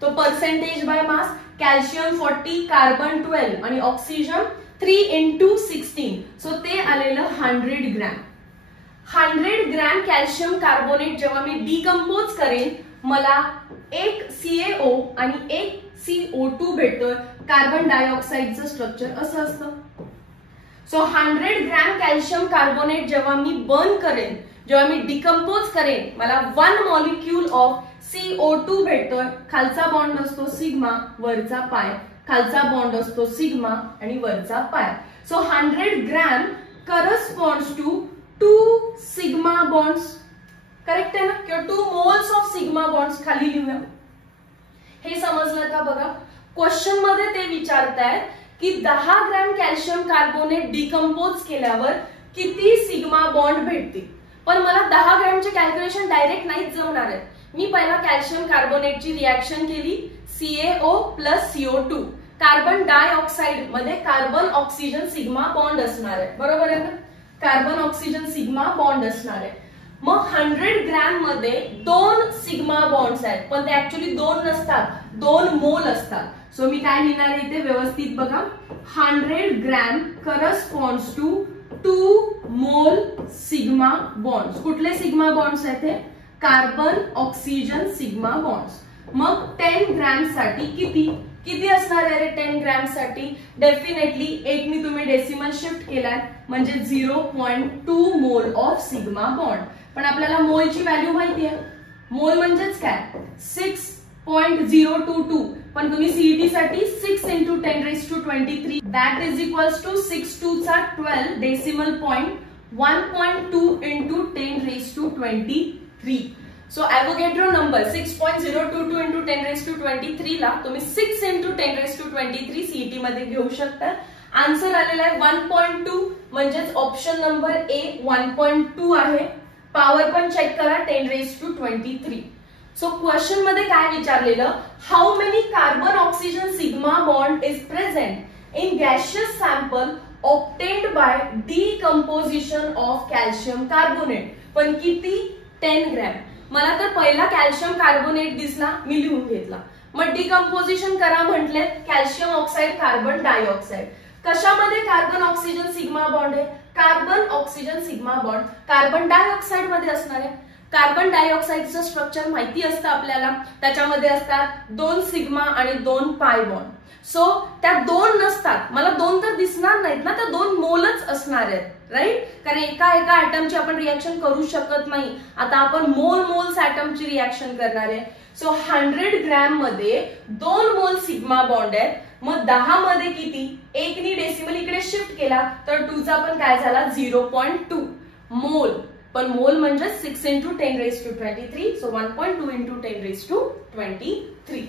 तो percentage by mass. Calcium 40 carbon 12 आणि ऑक्सिजन 3 into 16. सो ते आलेलं 100 ग्रॅम. 100 ग्रॅम कॅल्शियम कार्बोनेट जेव्हा मी डिकम्पोज करेन मला एक CaO आणि एक CO2 भेटतोय. कार्बन डायऑक्साइडचं स्ट्रक्चर असं असतं. सो 100 ग्रॅम कॅल्शियम कार्बोनेट जेव्हा मी बर्न करेन जेव्हा मी डिकम्पोज करेन मला 1 मॉलिक्यूल ऑफ CO2 भेटतोय. खालचा बॉन्ड असतो सिग्मा वरचा पाय. खालचा बॉन्ड असतो सिग्मा आणि वरचा pi. So 100 gram corresponds to 2 sigma bonds. Correct आहे ना किंवा 2 मोल्स ऑफ सिग्मा बॉन्ड्स खाली लिहूया. हे समजलं का बघा. क्वेश्चन मध्ये ते विचारतायत की 10 ग्रॅम कॅल्शियम कार्बोनेट डिकम्पोज केल्यावर किती सिग्मा बॉन्ड भेटतील. पण मला 10 ग्रॅमचे कॅल्क्युलेशन डायरेक्ट नाहीच जमणार आहेत. मी पहिला कॅल्शियम कार्बोनेटची रिएक्शन केली, CaO plus CO2, carbon dioxide मध्ये कार्बन ऑक्सिजन सिग्मा बॉन्ड असणार आहे, बरोबर आहे ना. कार्बन ऑक्सिजन सिग्मा बॉन्ड असणार आहे. मग 100 ग्रॅम मध्ये 2 सिग्मा बॉन्ड्स आहेत, पण ते ऍक्च्युअली 2 नसतात, 2 मोल असतात. सो मी काय लिहिणार आहे इथे व्यवस्थित बघा. 100 ग्रॅम करस्पॉन्ड्स टू 2 मोल सिग्मा बॉन्ड्स. कुठले सिग्मा बॉन्ड्स आहेत ते? Carbon oxygen sigma bonds. मग 10 ग्रॅम साठी किती असणार आहे रे 10 ग्रॅम साठी? डेफिनेटली 8 नी तुम्ही डेसिमल शिफ्ट केलाय म्हणजे 0.2 मोल ऑफ सिग्मा बॉन्ड. पण आपल्याला मोलची व्हॅल्यू माहिती आहे. मोल म्हणजेच काय? 6.022. पण तुम्ही सीईटी साठी 6 into 10 raised to 23 that is equals to 6 2 चा 12 decimal point 1.2 into 10 raised to 23. So Avogadro number 6.022 into 10 raised to 23 ला तुम्ही 6 into 10 raised to 23 सीईटी मध्ये घेऊ शकता. आन्सर आलेला आहे 1.2 म्हणजेच ऑप्शन नंबर ए 1.2 आहे. पॉवर पण चेक करा 10 raised to 23. सो क्वेश्चन मध्ये काय विचारलेलं, how many carbon oxygen sigma bond is present in gaseous sample obtained by decomposition of calcium carbonate. पण किती? 10 ग्रॅम. मला तर पहिला कॅल्शियम कार्बोनेट दिसला, मी लिहून घेतला. मग डिकम्पोजिशन करा म्हटले, कॅल्शियम ऑक्साइड कार्बन डायऑक्साइड. कशामध्ये कार्बन ऑक्सिजन सिग्मा बॉन्ड आहे? Carbon oxygen sigma bond carbon dioxide मध्ये असणार आहे. कार्बन डायऑक्साइडचं स्ट्रक्चर माहिती असतं आपल्याला, त्याच्यामध्ये असतात 2 सिग्मा आणि 2 पाय बॉन्ड. सो त्या 2 नसतात, मला 2 तर दिसणार नाहीत ना, त्या 2 मोलच असणार आहेत, राईट. कारण एका ऍटमची आपण रिएक्शन करू शकत नाही. आता आपण मोल्स ऍटमची रिएक्शन करणार आहे. सो 100 ग्रॅम मध्ये 2 मोल सिग्मा बॉन्ड आहेत. मग 10 मध्ये किती? 1 नी डेसिमल इकडे शिफ्ट केला तर 2 चा पण काय झाला? 0.2 मोल. पण मोल म्हणजे 6 into 10 raised to 23. So 1.2 into 10 raised to 23.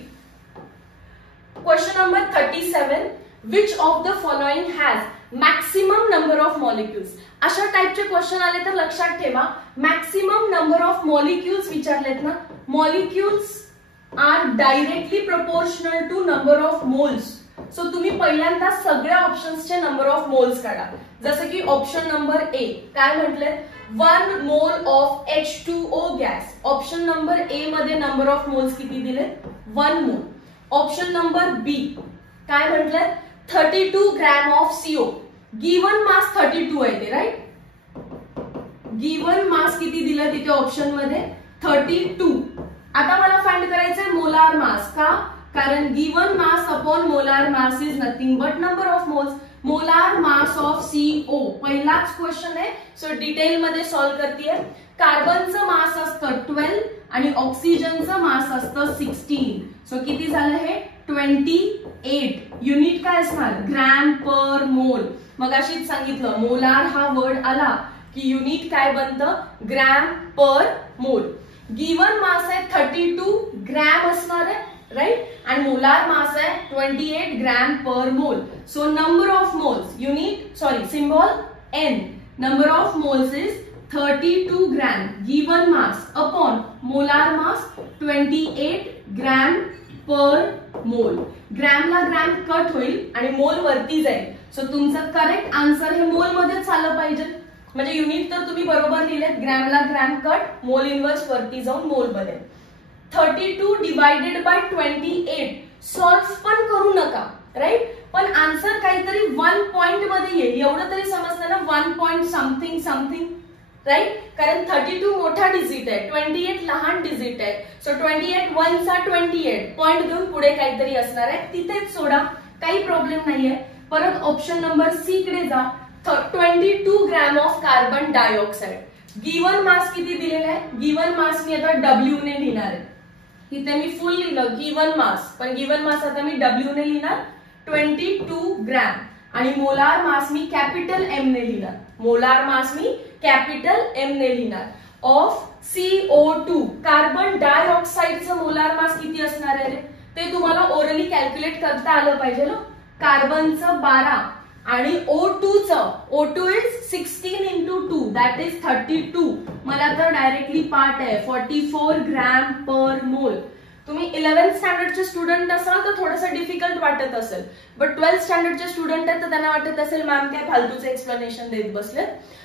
Question number 37. Which of the following has maximum number of molecules? अशा टाइपचे क्वेश्चन आले तर लक्षात ठेवा, मॅक्सिमम नंबर ऑफ मॉलिक्युल्स विचारलेत ना. Molecules are directly proportional to number of moles. So तुम्ही पहिल्यांदा सगळ्या ऑप्शन्सचे नंबर ऑफ मोल्स काढा. जसं की ऑप्शन नंबर ए काय म्हटले? 1 mole of H2O gas. Option number ए मध्ये नंबर ऑफ मोल्स किती दिले? 1 मोल. ऑप्शन नंबर बी काय म्हटले? 32 gram of CO. Given mass 32 आहे ते, राईट. गिवन मास किती दिलं तिथे ऑप्शन मध्ये? 32. आता मला फाइंड करायचंय मोलार मास. का? कारण given mass upon molar mass is nothing but number of moles. Molar mass of CO पहिलाच क्वेश्चन आहे, सो डिटेल मध्ये सॉल्व्ह करतेय. कार्बनचं मास असतं 12 आणि ऑक्सिजनचं मास असतं 16. सो किती झालं हे? 28. युनिट काय असणार? ग्रॅम पर मोल. मग अशीच सांगितलं, मोलार हा वर्ड आला की युनिट काय बनतं? ग्रॅम पर मोल. गिवन मास आहे 32 ग्रॅम असणार आहे, राइट. आणि मोलार मास आहे 28 ग्रॅम पर मोल. So number of moles, unit symbol N, number of moles is 32 gram. Given mass upon molar mass 28 gram per मोल. ग्रॅमला ग्रॅम कट होईल आणि मोल वरती जाईल. सो तुमचं करेक्ट आन्सर हे मोल मध्येच आलं पाहिजे. म्हणजे युनिट तर तुम्ही बरोबर लिहिलेत, ग्रॅमला ग्रॅम कट, मोल इनवर्स वरती जाऊन मोल मध्ये. 32 डिवाइडेड बाय 28 सॉल्व्ह पण करू नका, राईट. पण आन्सर काहीतरी 1 पॉइंट मध्ये येईल एवढं तरी समजतं ना. 1 पॉइंट समथिंग समथिंग, राईट. कारण 32 मोठा डिजिट आहे, 28 लहान डिजिट आहे. सो 28 1 चा 28 पॉइंट घेऊन पुढे काहीतरी असणार आहे, तिथेच सोडा, काही प्रॉब्लेम नाहीये. परत ऑप्शन नंबर सी कडे जा. 22 gram of carbon dioxide. Given mass किती दिलेला आहे? गिवन मास मी आता W ने लिहिणार आहे. इथे मी फुल लिहिलं गिवन मास, पण गिवन मास आता मी W ने लिहिणार 22 ग्रॅम. आणि मोलार मास मी कॅपिटल M ने लिहिणार. मोलार मास मी कॅपिटल M ने लिहिणार. ऑफ CO2 कार्बन डायऑक्साइडचं मोलार मास किती असणार आहे रे? ते ते तुम्हाला ओरली कॅल्क्युलेट करता आलं पाहिजे ना. कार्बनचं 12 आणि O2 is 16 into 2 that is 32. मला तर डायरेक्टली पार्ट आहे 44 ग्रॅम पर मोल. तुम्ही 11th स्टँडर्डचे स्टुडंट असाल तर थोडंसं डिफिकल्ट वाटत असेल, बट 12th स्टँडर्डचे स्टुडंट आहेत तर त्यांना वाटत असेल मॅम काय फालतूचे एक्सप्लेनेशन देत बसले.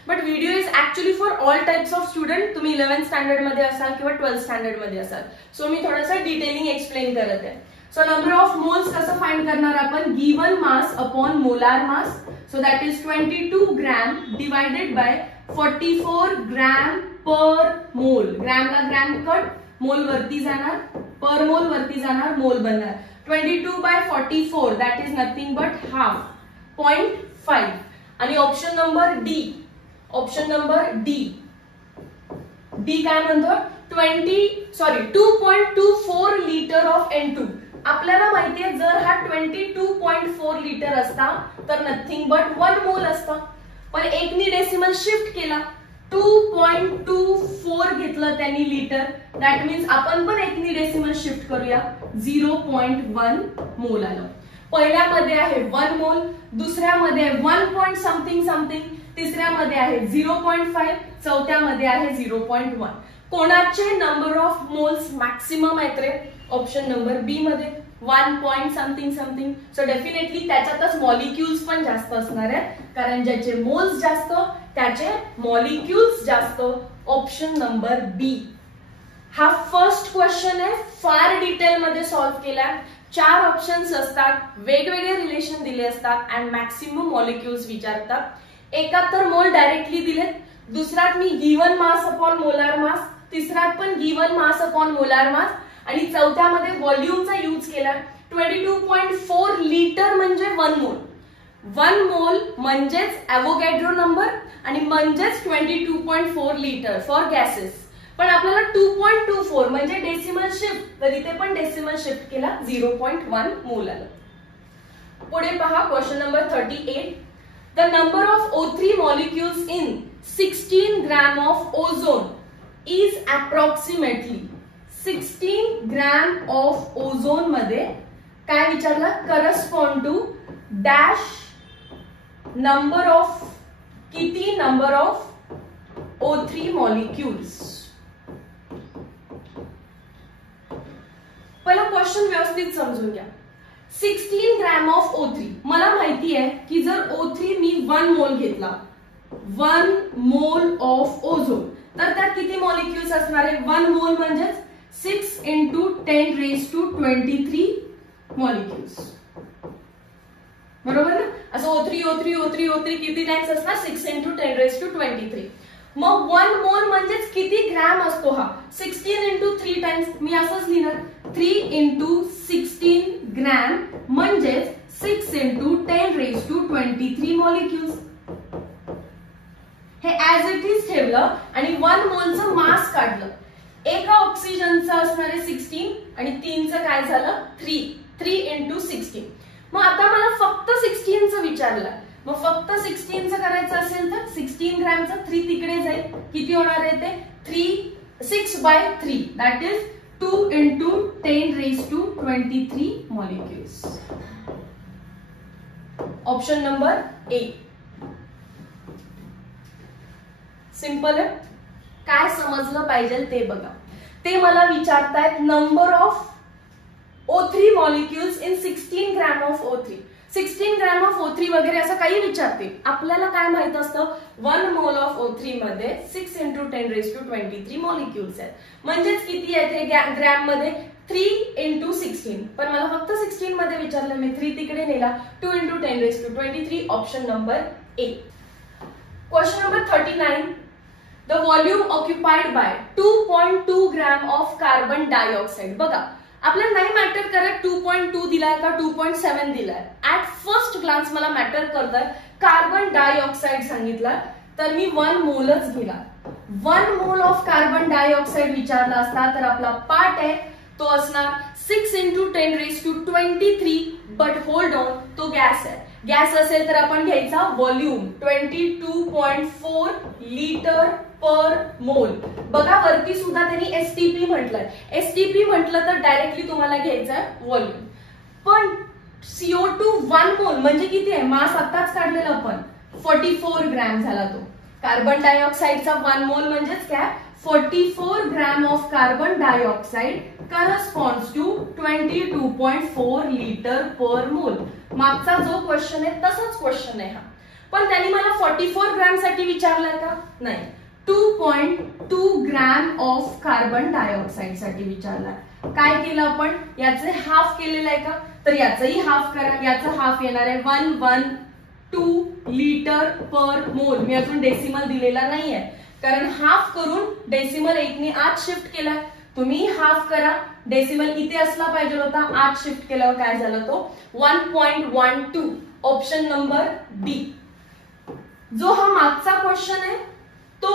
But video is actually for all types of student. तुम्ही 11th स्टँडर्ड मध्ये असाल किंवा 12th स्टँडर्ड मध्ये असाल. सो मी थोडंसं डिटेलिंग एक्सप्लेन करत आहे. सो नंबर ऑफ मोल्स कसं फाइंड करणार आपण, given mass upon molar mass. So that is 22 gram divided by 44 gram per मोल. ग्रॅमला ग्रॅम कट, मोल वरती जाणार, पर मोल वरती जाणार, मोल बनणार. 22 by 44 that is nothing but half, 0.5. आणि option number D, option number D काय म्हणतो, 2.24 लिटर ऑफ N2. आपल्याला माहितीये जर हा 22.4 लिटर असता तर नथिंग बट 1 मोल असता, पण एकनी डेसिमल शिफ्ट केला, 2.24 घेतलं त्यांनी लिटर. दॅट मीन्स आपण पण एकनी डेसिमल शिफ्ट करूया, 0.1 मोल आलं. पहिल्यामध्ये आहे 1 मोल, दुसऱ्यामध्ये 1 समथिंग समथिंग, तिसऱ्यामध्ये आहे 0.5, चौथ्यामध्ये आहे 0.1. कोणाचे नंबर ऑफ मोल्स मॅक्सिमम आहेत रे? ऑप्शन नंबर बी मध्ये 1 समथिंग समथिंग. सो डेफिनेटली त्याच्यातच मॉलिक्युल्स पण जास्त असणार आहे, कारण ज्याचे मोल्स जास्त त्याचे मॉलिक्युल्स जास्त. ऑप्शन नंबर बी. हा फर्स्ट क्वेश्चन आहे, फार डिटेल मध्ये सॉल्व्ह केला. 4 ऑप्शन्स असतात, वेगवेगळे रिलेशन दिले असतात अँड मॅक्सिमम मॉलिक्युल्स विचारतात. एकात तर मोल डायरेक्टली दिलेत, दुसऱ्यात मी given mass upon molar mass, तिसऱ्यात पण given mass upon molar mass, आणि चौथ्यामध्ये व्हॉल्यूमचा यूज केला. 22.4 लिटर म्हणजे 1 मोल. 1 मोल म्हणजेच ॲव्होगॅड्रो नंबर आणि म्हणजेच 22.4 लिटर फॉर गॅसेस. पण आपल्याला 2.24 म्हणजे डेसिमल शिफ्ट, तर इथे पण डेसिमल शिफ्ट केला, 0.1 मोल आलं. पुढे पहा question number 38. The number of O3 molecules in 16 gram of ozone is approximately. 16 gram of ozone मध्ये काय विचारलं, correspond to dash number of, किती नंबर ऑफ O3 मॉलिक्युल्स. पहिला क्वेश्चन व्यवस्थित समजून घ्या. 16 ग्रॅम ऑफ O3, मला माहिती आहे की जर O3 मी 1 मोल घेतला, 1 मोल ऑफ ओझोन, तर त्यात किती मॉलिक्युल्स असणार आहे? 1 मोल म्हणजे 6 into 10 raised to 23 मॉलिक्युल्स. बरोबर ना? असं O3 किती टाइम्स असणार? 6 into 10 raised to 23. मग 1 मोल म्हणजेच किती ग्रॅम असतो हा? 16 into 3 टाइम्स, मी असंच लिहिणार 3 into 16 ग्रॅम म्हणजेच 6 into 10 raised to 23 मॉलिक्युल्स. हे ऍज इट इज ठेवलं आणि 1 मोलचं मास काढलं. एका ऑक्सिजनचं असणार आहे 16 आणि 3चं काय झालं 3 into 16. मग आता मला फक्त 16चं विचारलं, मग फक्त 16चं करायचं असेल तर 16 ग्रॅमचं 3 तिकडे जाईल, किती होणार आहे ते 6/3 that is 2 into 10 raised to 23 molecules. Option number A. Simple आहे. काय समजलं पाहिजे ते बघा. ते मला विचारतायत number of O3 molecules in 16 gram of O3. 16 gram of O3 वगैरे असं काही विचारते. आपल्याला काय माहित असतं 1 मोल ऑफ O3 मध्ये 6 into 10 raised to 23 मॉलिक्युल्स आहेत. म्हणजेच किती आहेत हे ग्रॅम मध्ये 3 into 16. पण मला फक्त 16 मध्ये विचारलं, मी 3 तिकडे नेला, 2 into 10 raised to 23. Option number A. Question number 39. The volume occupied by 2.2 gram of carbon dioxide. बघा आपल्याला नाही मॅटर करत 2.2 दिलाय का 2.7 दिलाय. ऍट फर्स्ट ग्लान्स मला मॅटर करतंय कार्बन डायऑक्साइड सांगितलं, तर मी 1 मोलच घेला. 1 मोल ऑफ कार्बन डायऑक्साइड विचारला असता तर आपला पार्ट आहे तो असणार 6 into 10 raised to 23. But hold on, तो गॅस आहे. गॅस असेल तर आपण घ्यायचा व्हॉल्यूम 22.4 लिटर पर मोल. बघा वरती सुद्धा त्यांनी एसटीपी म्हटलंय. एसटीपी म्हटलं तर डायरेक्टली तुम्हाला घ्यायचं आहे व्हॉल्यूम. पण CO2 1 मोल म्हणजे किती आहे? मास आताच काढलेला आपण 44 ग्रॅम झाला तो. कार्बन डायऑक्साइडचा 1 मोल म्हणजेच काय? 44 gram of carbon dioxide corresponds to 22.4 litre per mole. मागचा जो क्वेश्चन आहे तसाच क्वेश्चन आहे हा. पण त्यांनी मला 44 ग्रॅम साठी विचारलंय का? नाही. 2.2 ग्रॅम ऑफ कार्बन डायऑक्साइड साठी विचारलाय. काय केलं आपण? याचे हाफ केलेलं आहे का? तर याचंही हाफ करा. याचं हाफ येणार आहे 112 लिटर पर मोल. मी अजून डेसिमल दिलेला नाहीये कारण हाफ करून डेसिमल 1 ने आत शिफ्ट केला. तुम्ही हाफ करा. डेसिमल इथे असला पाहिजे होता, आत शिफ्ट केल्यावर काय झालं तो 1.12. Option number D. जो हा मागचा क्वेश्चन आहे तो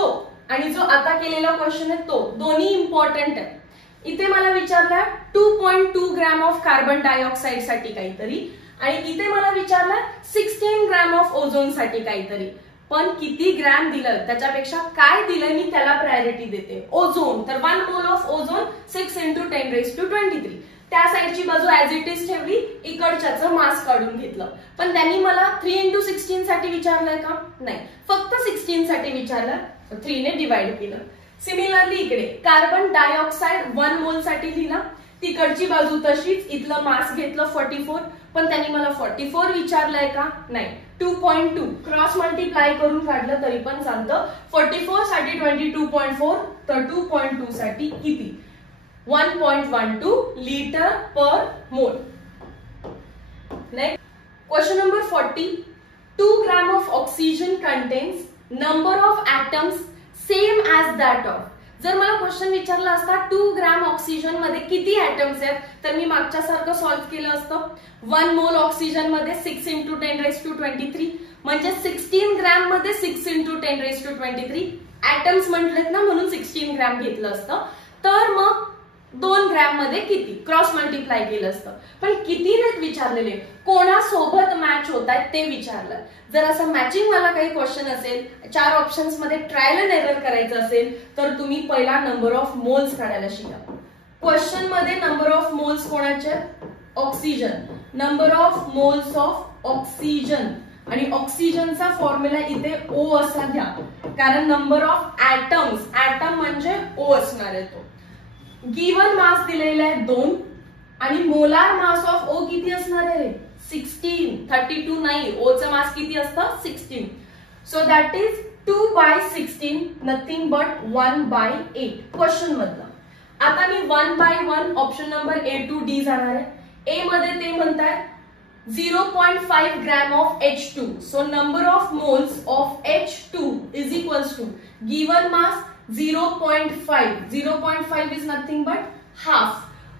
आणि जो आता केलेला क्वेश्चन आहे तो दोन्ही इम्पॉर्टंट आहे. इथे मला विचारलाय 2.2 ग्रॅम ऑफ कार्बन डायऑक्साइड साठी काहीतरी आणि इथे मला विचारलाय 16 ग्रॅम ऑफ ओझोन साठी काहीतरी. पण किती ग्रॅम दिलं त्याच्यापेक्षा काय दिलं मी त्याला प्रायोरिटी देते. ओझोन तर 1 मोल ऑफ ओझोन 6 × 10⁻23. त्या साइडची बाजू ऍज इट इज ठेवली, इकडच्याचं मास काढून घेतलं. पण त्यांनी मला 3 × 16 साठी विचारलंय का? नाही. फक्त 16 साठी विचारलं, 3 ने डिवाइड केलं. सिमिलरली इकडे कार्बन डायऑक्साइड 1 मोल साठी लिहिला, तिकडची बाजू तशीच, इथलं मास घेतलं 44. पण त्यांनी मला 44 विचारलंय का? नाही. 2.2 क्रॉस मल्टिप्लाय करून काढलं तरी पण चालतं. 44 साठी 22.4 तर 2.2 साठी किती? 1.12 लिटर पर मोल. Next question number 40. 2 gram of oxygen contains number of atoms same as that of. जर मला क्वेश्चन विचारला असता 2 ग्रॅम ऑक्सिजन मध्ये किती ऍटम्स आहेत तर मी मागच्या सारखं सॉल्व्ह केलं असतं. 1 मोल ऑक्सिजन मध्ये 6 × 10⁻23 म्हणजे 16 ग्रॅम मध्ये 6 × 10⁻23 ऍटम्स म्हटलेत ना, म्हणून 16 ग्रॅम घेतलं असतं. तर मग 2 ग्रॅम मध्ये किती क्रॉस मल्टिप्लाय केलं असतं. पण किती रेट विचारलेले, कोणासोबत मॅच होत आहेत ते विचारलं. जर असं मॅचिंग वाला काही क्वेश्चन असेल, 4 ऑप्शन्स मध्ये ट्रायल अँड एरर करायचं असेल तर तुम्ही पहिला नंबर ऑफ मोल्स काढायला शिका. क्वेश्चन मध्ये नंबर ऑफ मोल्स कोणाचे? Oxygen. Number of moles of oxygen आणि ऑक्सिजनचा फॉर्म्युला इथे O असा घ्या कारण नंबर ऑफ ऍटम्स, ऍटम म्हणजे O असणार आहे तो. गिवन मास दिलेला आहे 2 आणि मोलार मास ऑफ O किती असणार आहे? 16. 32 नाही, O चं मास किती असतं? 16. So that is 2/16 nothing but 1/8 question मधलं. आता मी 1/1 option number A to D जाणार आहे. A मध्ये ते म्हणतात 0.5 gram of H2. So number of moles of H2 is equals to given mass 0.5. 0.5 is nothing but half.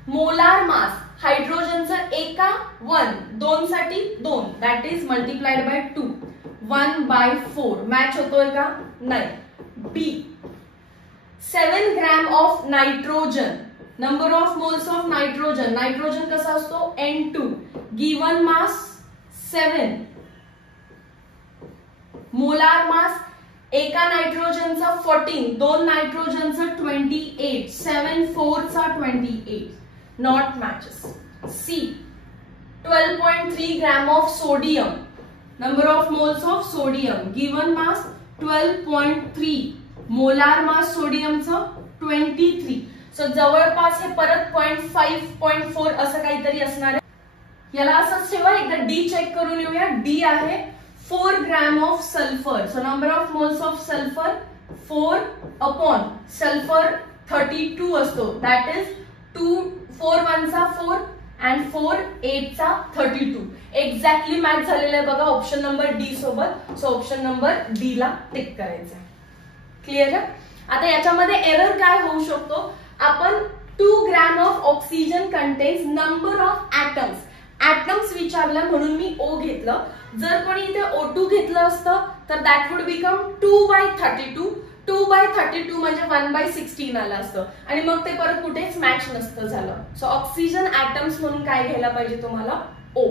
Molar mass हायड्रोजनचं एका 1, 2 साठी 2 that is multiplied by 2. 1/4 match होतोय का? नाही. B 7 gram of nitrogen. Number of moles of nitrogen. Nitrogen कसा असतो? N2. Given mass 7. Molar mass एका नायट्रोजनचा 14, 2 नायट्रोजनचा 28, 7 4 चा 28. Not matches. C 12.3 gram of sodium. Number of moles of sodium. Given mass 12.3. Molar mass सोडियमचं 23. So जवळपास हे परत 0.5 0.4 असं काहीतरी असणार आहे. याला असंच ठेवा. एकदा D चेक करून येऊया. D आहे 4 gram of sulphur. So number of moles of sulphur 4 upon sulphur 32 असतो. दॅट इज 4 1 चा 4 अँड 4 8 चा 32. एक्झॅक्टली मॅच झालेलं आहे बघा ऑप्शन नंबर D सोबत. सो ऑप्शन नंबर D ला टिक करायचं आहे. क्लिअर आहे? आता याच्यामध्ये एरर काय होऊ शकतो? आपण 2 gram of oxygen contains number of atoms. Atoms विचारलं म्हणून मी O घेतलं. जर कोणी इथे O2 घेतलं असतं तर दॅट वुड बिकम 2/32. 2/32 म्हणजे 1/16 आलं असतं आणि मग ते परत कुठेच मॅच नसतं झालं. सो ऑक्सिजन ऍटम्स म्हणून काय घ्यायला पाहिजे तुम्हाला? O.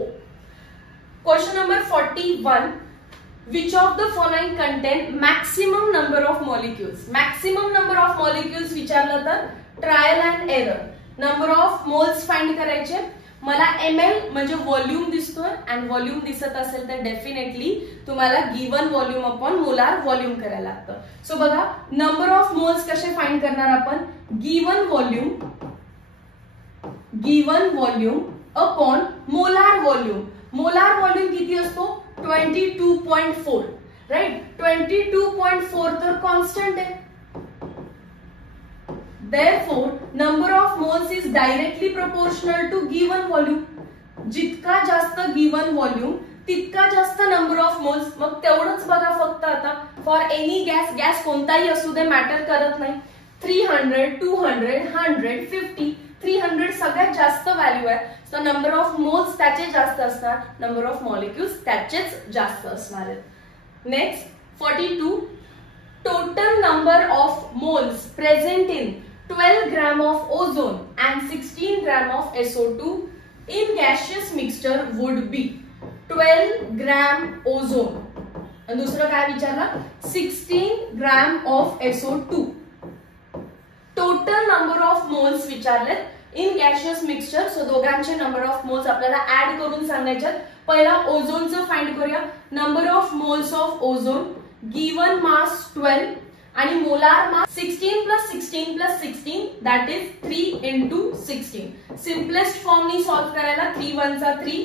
Question number 41. Which of the following contain maximum number of molecules? Maximum number of molecules विचारलं तर trial and error. Number of moles find करायचे. मला ml म्हणजे व्हॉल्यूम दिसतोय आणि व्हॉल्यूम दिसत असेल तर डेफिनेटली तुम्हाला given volume upon molar volume करायला लागतं. सो बघा नंबर ऑफ मोल्स कसे फाइंड करणार आपण. Given volume upon molar volume. Molar volume किती असतो 22.4 राइट. 22.4 तर कॉन्स्टंट आहे. Therefore, number of moles is directly proportional to given volume. जितका जास्त given volume तितका जास्त number of moles. मग तेवढंच बघा फक्त आता for any गॅस कोणताही असू दे मॅटर करत नाही. 300, 200, 100, 50, 300 सगळ्यात जास्त व्हॅल्यू आहे. सो नंबर ऑफ मोल्स त्याचे जास्त असणार, नंबर ऑफ मॉलिक्युल्स त्याचेच जास्त असणार आहेत. Next 42. Total number of moles present in 12 gram of ozone and 16 gram of SO2 in gaseous mixture would be 12 gram ozone आणि दुसरं काय विचारलं 16 gram of SO2. Total number of moles विचारलेत in gaseous mixture. So दोघांचे number of moles आपल्याला add करून सांगायच्यात. पहिला ओझोनचं फाइंड करूया. Number of moles of ozone given mass 12 आणि molar mass 16 plus 16 plus 16 that is 3 into 16. Simplest form नी सॉल्व करायला 3 1 चा 3,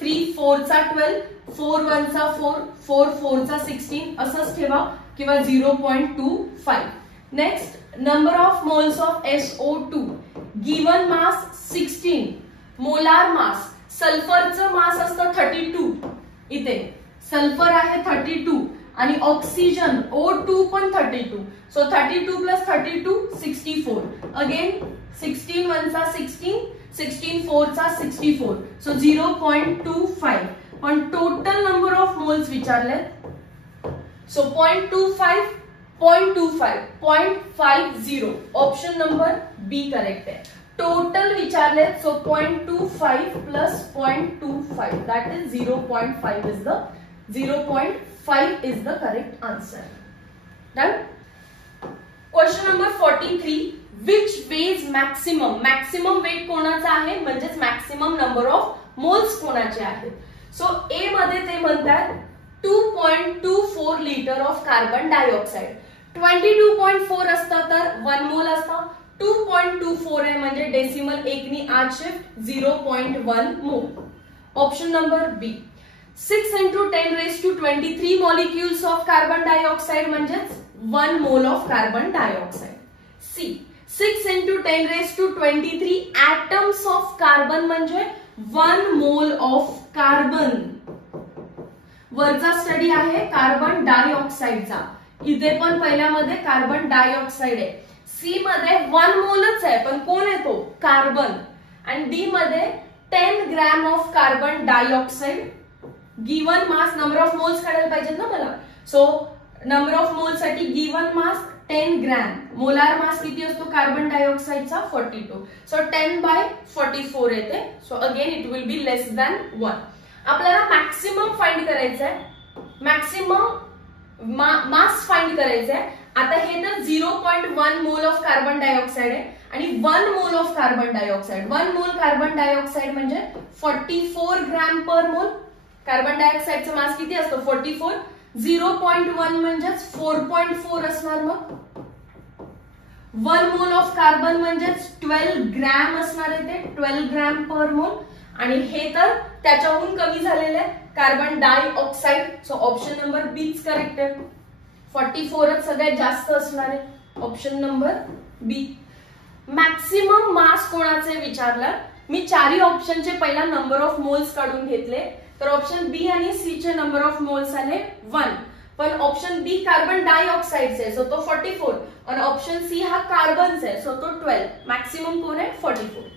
3 4 चा 12, 4 1 चा 4, 4 4 चा 16 असंच ठेवा किंवा 0.25. Next number of moles of SO2 given mass 16, molar mass. सल्फरचं मास असतं 32. इथे सल्फर आहे 32 आणि ऑक्सिजन O2 पण 32. So 32 plus 32 64. अगेन 16 1 चा 16, 16 4 चा 64. सो 0.25. पण टोटल नंबर ऑफ मोल्स विचारलेत. So 0.25, 0.25, 0.50. Option number B correct आहे. टोटल विचारलेत. So 0.25 plus 0.25 that is 0.5 is the 0.5 is the correct answer. Done. Question number 43. Which weighs maximum? Maximum weight कोणाचा आहे म्हणजेच maximum number of moles कोणाचे आहेत. So ए मध्ये ते म्हणतात 2.24 लिटर ऑफ कार्बन डायऑक्साइड. 22.4 असतं तर 1 मोल असतं. 2.24 आहे म्हणजे डेसिमल 1 नी आत शिफ्ट 0.1 मोल. Option number B. 6 into 10 raised to 23 molecules of carbon dioxide म्हणजेच 1 mole of carbon dioxide. C. 6 into 10 raised to 23 atoms of carbon म्हणजे 1 mole of carbon. वरचा स्टडी आहे कार्बन डायऑक्साइडचा. इथे पण पहिल्यामध्ये कार्बन डायऑक्साइड आहे. सी मध्ये 1 मोलच आहे पण कोण आहे तो कार्बन. आणि डी मध्ये 10 gram of carbon dioxide. Given mass number of moles काढायला पाहिजेत ना मला. सो नंबर ऑफ मोल्स साठी given mass 10 gram. Molar mass किती असतो कार्बन डायऑक्साइडचा 42. सो 10/44 येते. So again it will be less than 1. आपल्याला मॅक्सिमम फाइंड करायचं आहे. मॅक्सिमम मास फाइंड करायचं आहे. आता हे तर 0.1 मोल ऑफ कार्बन डायऑक्साइड आहे आणि 1 mole of carbon dioxide. 1 mole carbon dioxide म्हणजे 44 ग्रॅम पर मोल. कार्बन डायऑक्साइडचं मास किती असतं 44. 0.1 म्हणजेच 4.4 असणार. मग 1 मोल ऑफ कार्बन म्हणजेच 12 ग्रॅम असणार आहे ते 12 ग्रॅम पर मोल. आणि हे तर त्याच्याहून कमी झालेले आहे carbon dioxide. So option number beach correct आहे. 44च सगळ्यात जास्त असणार आहे. ऑप्शन नंबर बी. मॅक्सिमम मास कोणाचे विचारलं. मी चारही ऑप्शनचे पहिला नंबर ऑफ मोल्स काढून घेतले. तर ऑप्शन बी आणि सी चे नंबर ऑफ मोल्स आले 1. पण ऑप्शन बी कार्बन डायऑक्साइडचा आहे सो तो 44 आणि ऑप्शन सी हा कार्बनचा आहे सो तो 12. मॅक्सिमम कोण आहे 44.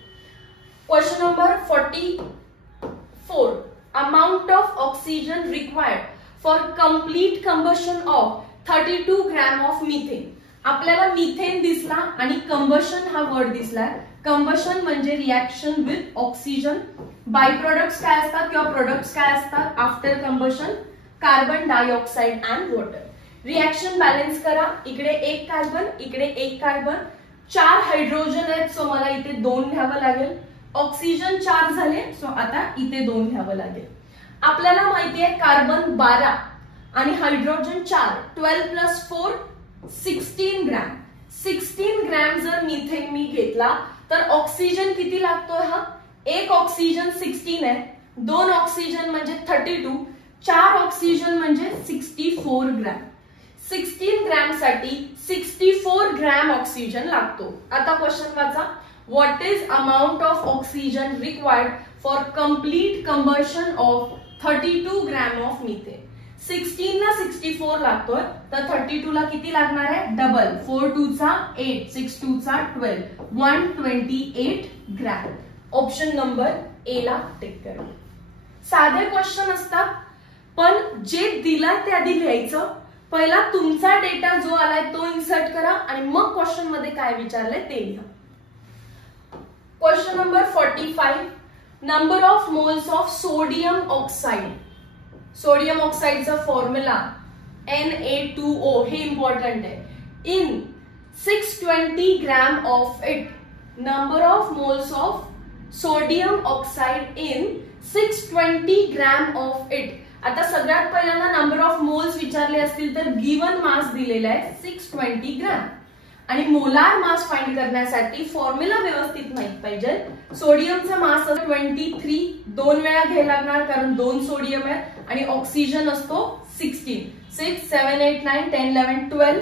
Question number 44. Amount of oxygen required for complete combustion of 32 gram of methane. आपल्याला मिथेन दिसला आणि कंबशन हा वर्ड दिसलाय. कंबशन म्हणजे reaction with oxygen. By products काय असतात किंवा प्रोडक्ट्स काय असतात after combustion. Carbon dioxide and water. Reaction balance करा. इकडे एक कार्बन, इकडे एक कार्बन, 4 हायड्रोजन आहेत, सो मला इथे 2 घ्यावं लागेल. ऑक्सिजन 4 झाले, सो आता इथे 2 घ्यावं लागेल. आपल्याला माहिती आहे कार्बन 12 आणि हायड्रोजन 4, 12 + 4 16 ग्रॅम. 16 ग्रॅम जर मिथेन मी घेतला तर ऑक्सिजन किती लागतोय? हा एक ऑक्सिजन 16 आहे, 2 ऑक्सिजन म्हणजे 32, 4 ऑक्सिजन म्हणजे 64 ग्रॅम. 16 ग्रॅम साठी 64 ग्रॅम ऑक्सिजन लागतो. आता क्वेश्चन वाचा. What is amount of oxygen required for complete combustion of 32 gram of methane. 16 ला 64 लागतोय, तर 32 ला किती लागणार आहे? डबल. 4 2 चा 8, 6 2 चा 12, 128 ग्रॅम. ऑप्शन नंबर ए ला टिक करा. साधे क्वेश्चन असतात, पण जे दिला ते आधी लिहायचं. पहिला तुमचा डेटा जो आलाय तो इन्सर्ट करा आणि मग क्वेश्चन मध्ये काय विचारलंय ते लिहा. Question number 45. Number of moles of sodium oxide. Sodium ऑक्साइडचा फॉर्म्युला Na2O, हे इम्पॉर्टंट आहे. In 620 gram of it. Number of moles of sodium oxide in 620 gram of it. आता सगळ्यात पहिल्यांदा नंबर ऑफ मोल्स विचारले असतील तर गिवन मास दिलेला आहे 620 ग्रॅम आणि मोलार मास फाइंड करण्यासाठी फॉर्म्युला व्यवस्थित माहित पाहिजे. सोडियमचा मास 23, 2 वेळा घ्यायला लागणार कारण 2 सोडियम आहे आणि ऑक्सिजन असतो 16. 6 7 8 9 10 11 12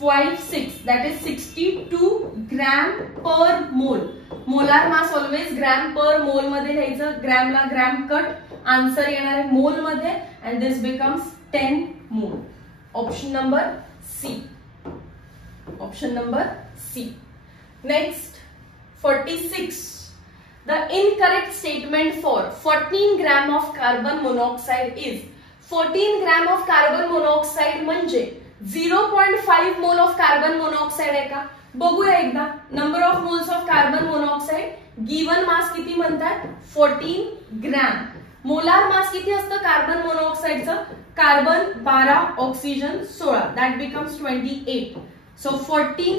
5 6, दॅट इज 62 ग्रॅम पर मोल. Molar mass always gram per मोल मध्ये लिहायचं. ग्रॅमला ग्रॅम कट, आन्सर येणार आहे मोल मध्ये and this becomes 10 mole. Option number C. Option number C. Next 46. The incorrect statement for 14 gram of carbon monoxide is. 14 gram of carbon monoxide म्हणजे 0.5 मोल of carbon monoxide आहे का? बघूया एकदा. Number of moles of carbon monoxide, given mass किती म्हणतात? 14 gram. Molar mass किती असतं कार्बन मोनॉक्साइडचं? Carbon 12, oxygen 16, that becomes 28. So 14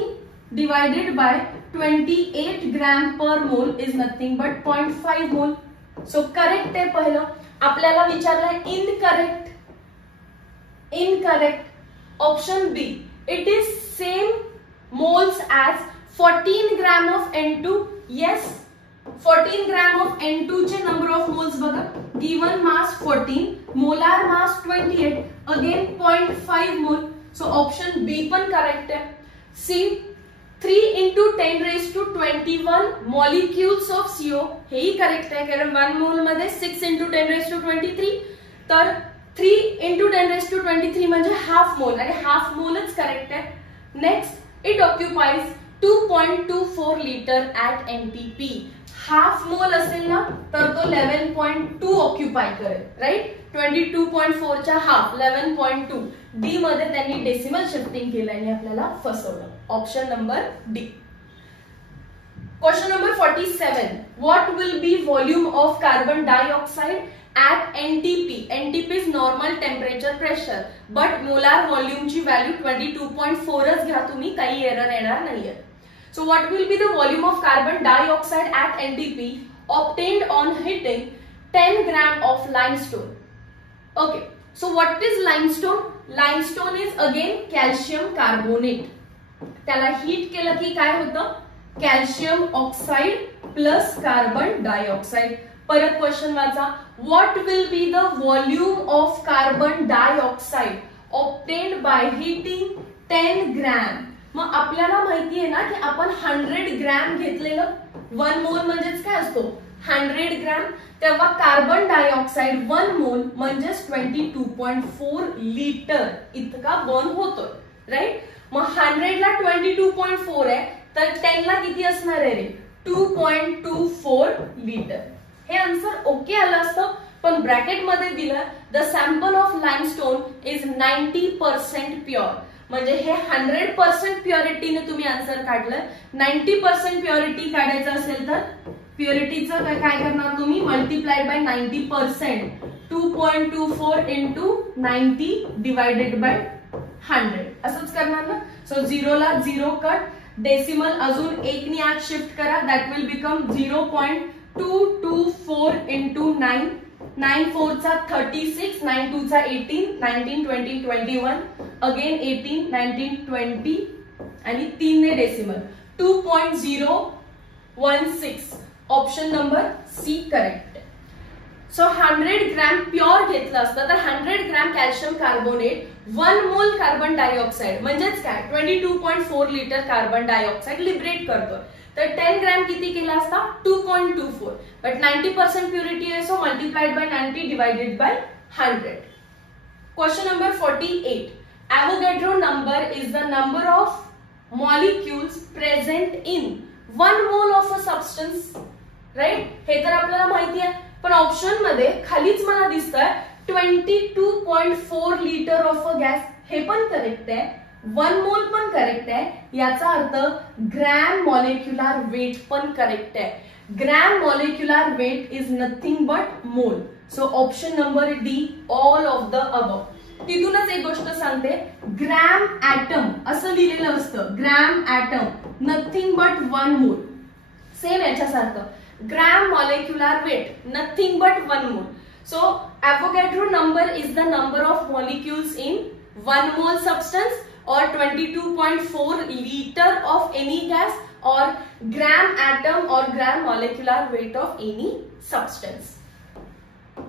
divided by 28 gram per mole is nothing but 0.5 mole. So correct आहे पहिलं. आपल्याला विचारलंय incorrect. Incorrect. Option B. It is same moles as 14 gram of N2. Yes, 14 gram of N2 चे number of moles बघा. Given mass 14, molar mass 28, again 0.5 mole. So option B पण correct आहे. C 3 × 10⁻21 molecules of CO, हेही correct आहे कारण 1 मोल मध्ये 6 × 10⁻23, तर 3 × 10⁻23 म्हणजे हाफ मोल आणि हाफ मोलच करेक्ट आहे. Next, it occupies 2.24 litre at NTP. Half mole असेल ना तर तो 11.2 ऑक्युपाय करेल, राईट. 22.4 च्या हाफ 11.2. डी मध्ये त्यांनी डेसिमल शिफ्टिंग केलं आणि आपल्याला फसवलं. Option number D. Question number 47. What will be volume of carbon dioxide at NTP. NTP is normal temperature pressure, but molar व्हॉल्यूमची व्हॅल्यू 22.4च घ्या तुम्ही, काही एरर येणार नाहीये. So what will be the volume of carbon dioxide at NTP obtained on heating 10 gram of limestone? Okay, so what is limestone? Limestone is again calcium carbonate. त्याला heat केलं की काय होतं? Calcium oxide plus carbon dioxide. परत question वाचा. What will be the volume of carbon dioxide obtained by heating 10 gram? मग आपल्याला माहिती आहे ना की आपण 100 ग्रॅम घेतलेलं. 1 मोल म्हणजेच काय असतो? 100 ग्रॅम. तेव्हा कार्बन डायऑक्साइड 1 मोल म्हणजेच 22.4 लिटर इतका बर्न होतोय, राईट. मग 100 ला 22.4 आहे तर 10 ला किती असणार आहे रे? 2.24 लिटर. हे आन्सर ओके आलं असतं, पण ब्रॅकेट मध्ये दिलं the sample of limestone is 90% pure. म्हणजे हे 100% प्युरिटीने तुम्ही आन्सर काढलं. 90% प्युरिटी काढायचं असेल तर प्युरिटीचं काय करणार तुम्ही? Multiplied by 90%. 2.24 into 90 divided by 100 असंच करणार ना. सो 0 ला 0 कट, डेसिमल अजून 1 ने आत शिफ्ट करा, दॅट विल बिकम 0.224 into 9. 9 4 चा 36, 9 2 चा 18, 19 20 21, अगेन 18 19 20 आणि 3 ने decimal 2.016. Option number C correct. So 100 gram pure घेतलं असतं तर 100 gram calcium carbonate 1 mole carbon dioxide म्हणजेच काय 22.4 लिटर कार्बन डायऑक्साइड लिबरेट करतो. तर 10 ग्रॅम किती केला असता 2.24, बट 90% प्युरिटी आहे so multiplied by 90 divided by 100. Question number 48. Avogadro number is the number of molecules present in 1 mole of a substance. Right, हे तर आपल्याला माहिती आहे, पण ऑप्शन मध्ये खालीच मला दिसतंय 22.4 लिटर ऑफ अ गॅस. हे पण करेक्ट आहे, 1 मोल पण करेक्ट आहे, याचा अर्थ ग्रॅम मॉलिक्युलर वेट पण करेक्ट आहे. Gram molecular weight is nothing but mole. So option number D all of the above. तिथूनच एक गोष्ट सांगते, ग्रॅम ऍटम असं लिहिलेलं असतं, gram atom nothing but 1 mole. Same याच्यासारखं gram molecular weight nothing but 1 mole. So Avogadro number is the number of molecules in 1 mole substance or 22.4 liter of any gas or gram atom or gram molecular weight of any substance.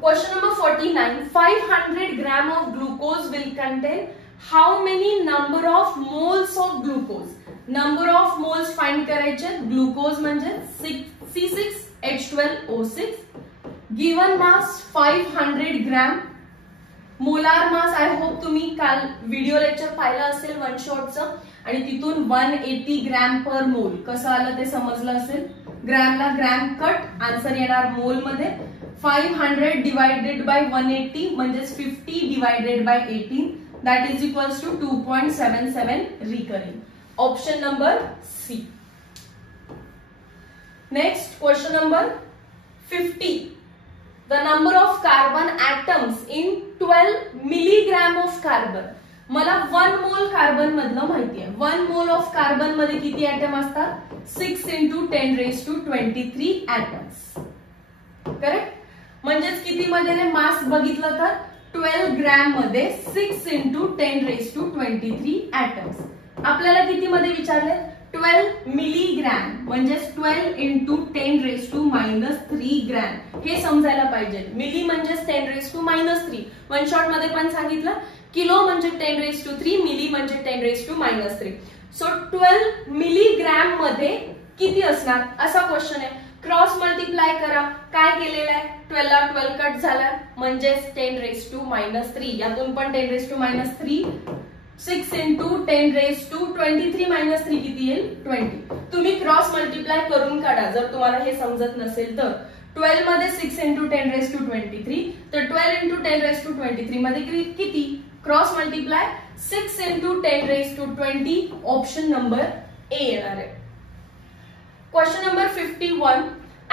Question number 49. 500 gram of glucose will contain how many number of moles of glucose? Number of moles find करायचे. Glucose म्हणजे C6H12O6. Given mass 500 gram. Molar mass I hope तुम्ही काल video lecture पाहिलं असेल one शॉटचं, आणि तिथून 180 gram per मोल कसं आलं ते समजलं असेल. ग्रॅमला ग्रॅम कट, आन्सर येणार मोल मध्ये. 500 डिवाइडेड बाय 180 म्हणजे 50 divided by 18, that is equals to 2.77 recurring. Option number C. Next question number 50. The number of carbon atoms in 12 milligram of carbon. मला 1 मोल कार्बन मधलं माहिती आहे. 1 मोल ऑफ कार्बन मध्ये किती ऍटम असतात 6 into 10 raised to 23 atoms. Correct. म्हणजेच किती मध्ये मास बघितलं तर 12 ग्रॅम मध्ये 6 into 10 raised to 23 atoms. आपल्याला किती मध्ये विचारले 12 मिलीग्रॅम म्हणजेच 12 into 10 raised to -3 ग्रॅम. हे समजायला पाहिजे. मिली म्हणजेच 10 raised to -3. वन शॉट मध्ये पण सांगितलं. किलो म्हणजे 10 raised to 3, मिली म्हणजे 10 raised to -3. सो 12 मिलीग्रॅम मध्ये किती असणार असा क्वेश्चन आहे. क्रॉस मल्टिप्लाय करा. काय केलेलं आहे 12 ला 12 कट झाला म्हणजेच 10 raised to -3. यातून पण 10 raised to -3. 6 into 10 raised to 23 -3 किती येईल 20. तुम्ही क्रॉस मल्टिप्लाय करून काढा जर तुम्हाला हे समजत नसेल तर. 12 मध्ये 6 into 10 raised to 23, तर 12 into 10 raised to 23 मध्ये किती cross multiply 6 into 10 raised to 20. Option number ए येणार आहे. Question number 51.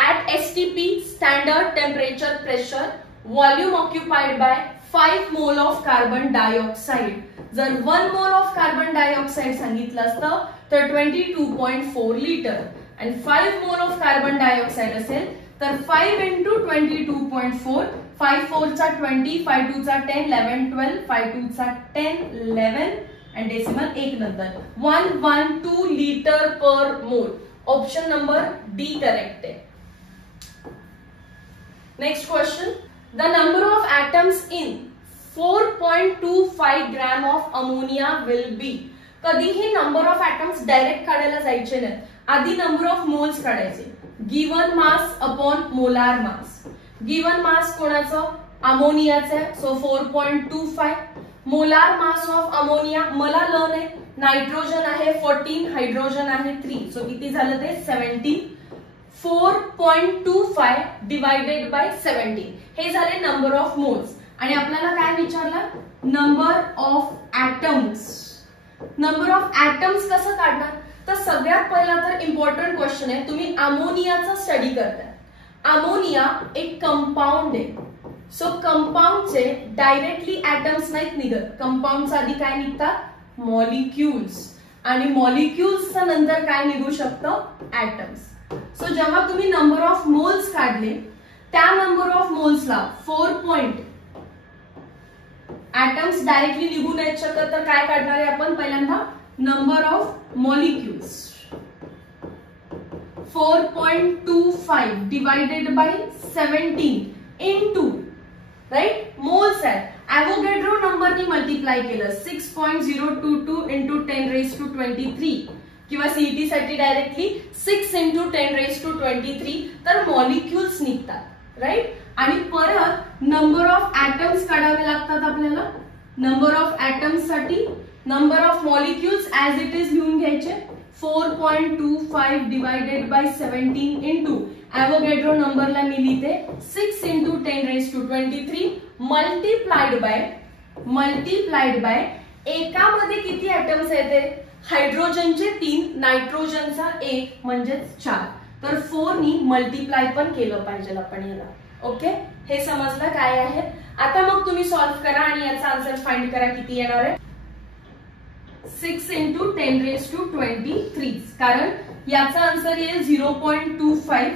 At STP standard temperature pressure volume occupied by 5 mole of carbon dioxide. जर 1 मोल ऑफ कार्बन डायऑक्साइड सांगितलं असतं तर 22.4 litre आणि 5 मोल ऑफ कार्बन डायऑक्साइड असेल तर 5 into 22.4. 5 4 चा 20, 5 2 चा 10, 11 12, 5 2 चा 10, 11 आणि डेसिमल 1 नंतर 112 लिटर पर मोल. ऑप्शन नंबर डी करेक्ट आहे. Next question. The number of atoms in 4.25 gram of ammonia will be. कधीही नंबर ऑफ atoms डायरेक्ट काढायला जायचे नाही, आधी नंबर ऑफ मोल्स काढायचे. गिवन मास अपॉन मोलार मास. गिवन मास कोणाचं अमोनियाचं आहे so 4.25. Molar mass of ammonia मला लर्न आहे. नायट्रोजन आहे 14, हायड्रोजन आहे 3, सो किती झालं ते 17. 4.25 डिवाइडेड बाय 17 हे झाले नंबर ऑफ मोल्स. आणि आपल्याला काय विचारलं number of atoms. Number of atoms कसं काढणार तर सगळ्यात पहिला तर इम्पॉर्टंट क्वेश्चन आहे. तुम्ही अमोनियाचा स्टडी करताय. अमोनिया एक कंपाऊंड आहे सो कंपाऊंडचे डायरेक्टली ऍटम्स नाहीत निघत, कंपाऊंडच्या आधी काय निघतात मॉलिक्युल्स, आणि मॉलिक्युल्सच्या नंतर काय निघू शकतं ऍटम्स. सो जेव्हा तुम्ही नंबर ऑफ मोल्स काढले त्या नंबर ऑफ मोल्सला 4 पॉइंट ऍटम्स डायरेक्टली निघू नाही शकत, तर काय काढणार आहे आपण पहिल्यांदा number of molecules. 4.25 divided by 17 into right moles आहे. ॲव्होगॅड्रो नंबरनी मल्टिप्लाय केलं 6.022 इंटू 10⁻23 किंवा सीईटी साठी डायरेक्टली 6 इंटू 10⁻23 तर मॉलिक्युल्स निघतात राइट. आणि परत नंबर ऑफ ऍटम्स काढावे लागतात आपल्याला. नंबर ऑफ ऍटम्स साठी number of molecules as it is लिहून घ्यायचे 4.25 डिवाइडेड बाय 17 इंटू ॲव्होगॅड्रो नंबरला मी लिहिते 6 इंटू 10⁻23 मल्टिप्लाइड बाय एकामध्ये किती ऍटम्स येते हायड्रोजनचे 3 नायट्रोजनचा 1 म्हणजेच 4. तर 4 नी मल्टिप्लाय पण केलं पाहिजे आपण याला. ओके हे समजलं काय आहे. आता मग तुम्ही सॉल्व्ह करा आणि याचा आन्सर फाइंड करा किती येणार आहे. 6 इंटू 10⁻23 कारण याचा आन्सर येईल 0.25.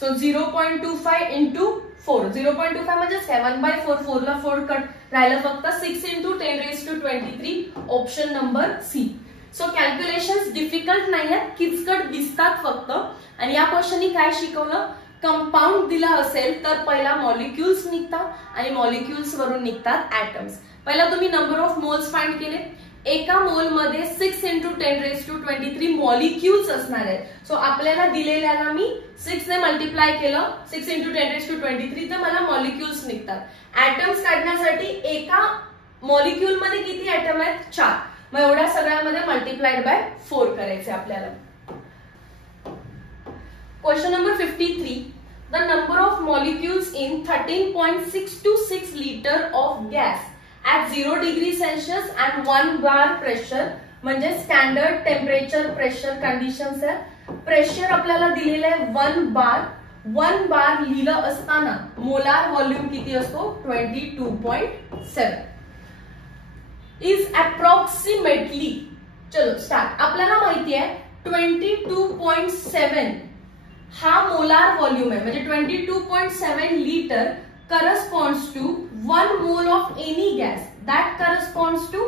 सो 0.25 इंटू 4 0.25 म्हणजे 7/4 4 ला 4 कट राहिलं फक्त 6 into 10⁻23 option number C. So calculations difficult नाही आहेत, किचकट दिसतात फक्त. आणि या क्वेश्चननी काय शिकवलं कंपाऊंड दिला असेल तर पहिला मॉलिक्युल्स निघतात आणि मॉलिक्युल्स वरून निघतात ऍटम्स. पहिला तुम्ही नंबर ऑफ मोल्स फाइंड केले. एका मोल मध्ये 6 इंटू 10⁻23 मॉलिक्युल्स असणार आहेत. सो आपल्याला दिलेल्याला मी 6 ने मल्टिप्लाय केलं 6 इंटू 10⁻23 तर मला मॉलिक्युल्स निघतात. ऍटम्स काढण्यासाठी एका मॉलिक्युल मध्ये किती ऍटम आहेत 4. मग एवढ्या सगळ्यामध्ये मल्टिप्लाइड बाय 4 करायचे आपल्याला. Question number 53. The number of molecules in 13.626 litre of gas at 0 degree Celsius and 1 bar pressure म्हणजे स्टँडर्ड टेम्परेचर प्रेशर कंडिशन्स आहे. प्रेशर आपल्याला दिलेलं आहे 1 बार लिहिलं असताना मोलार व्हॉल्यूम किती असतो 22.7 इज अप्रॉक्सिमेटली. चलो स्टार्ट. आपल्याला माहिती आहे 22.7 हा मोलार व्हॉल्यूम आहे म्हणजे 22.7 litre corresponds to 1 mole of any gas that corresponds to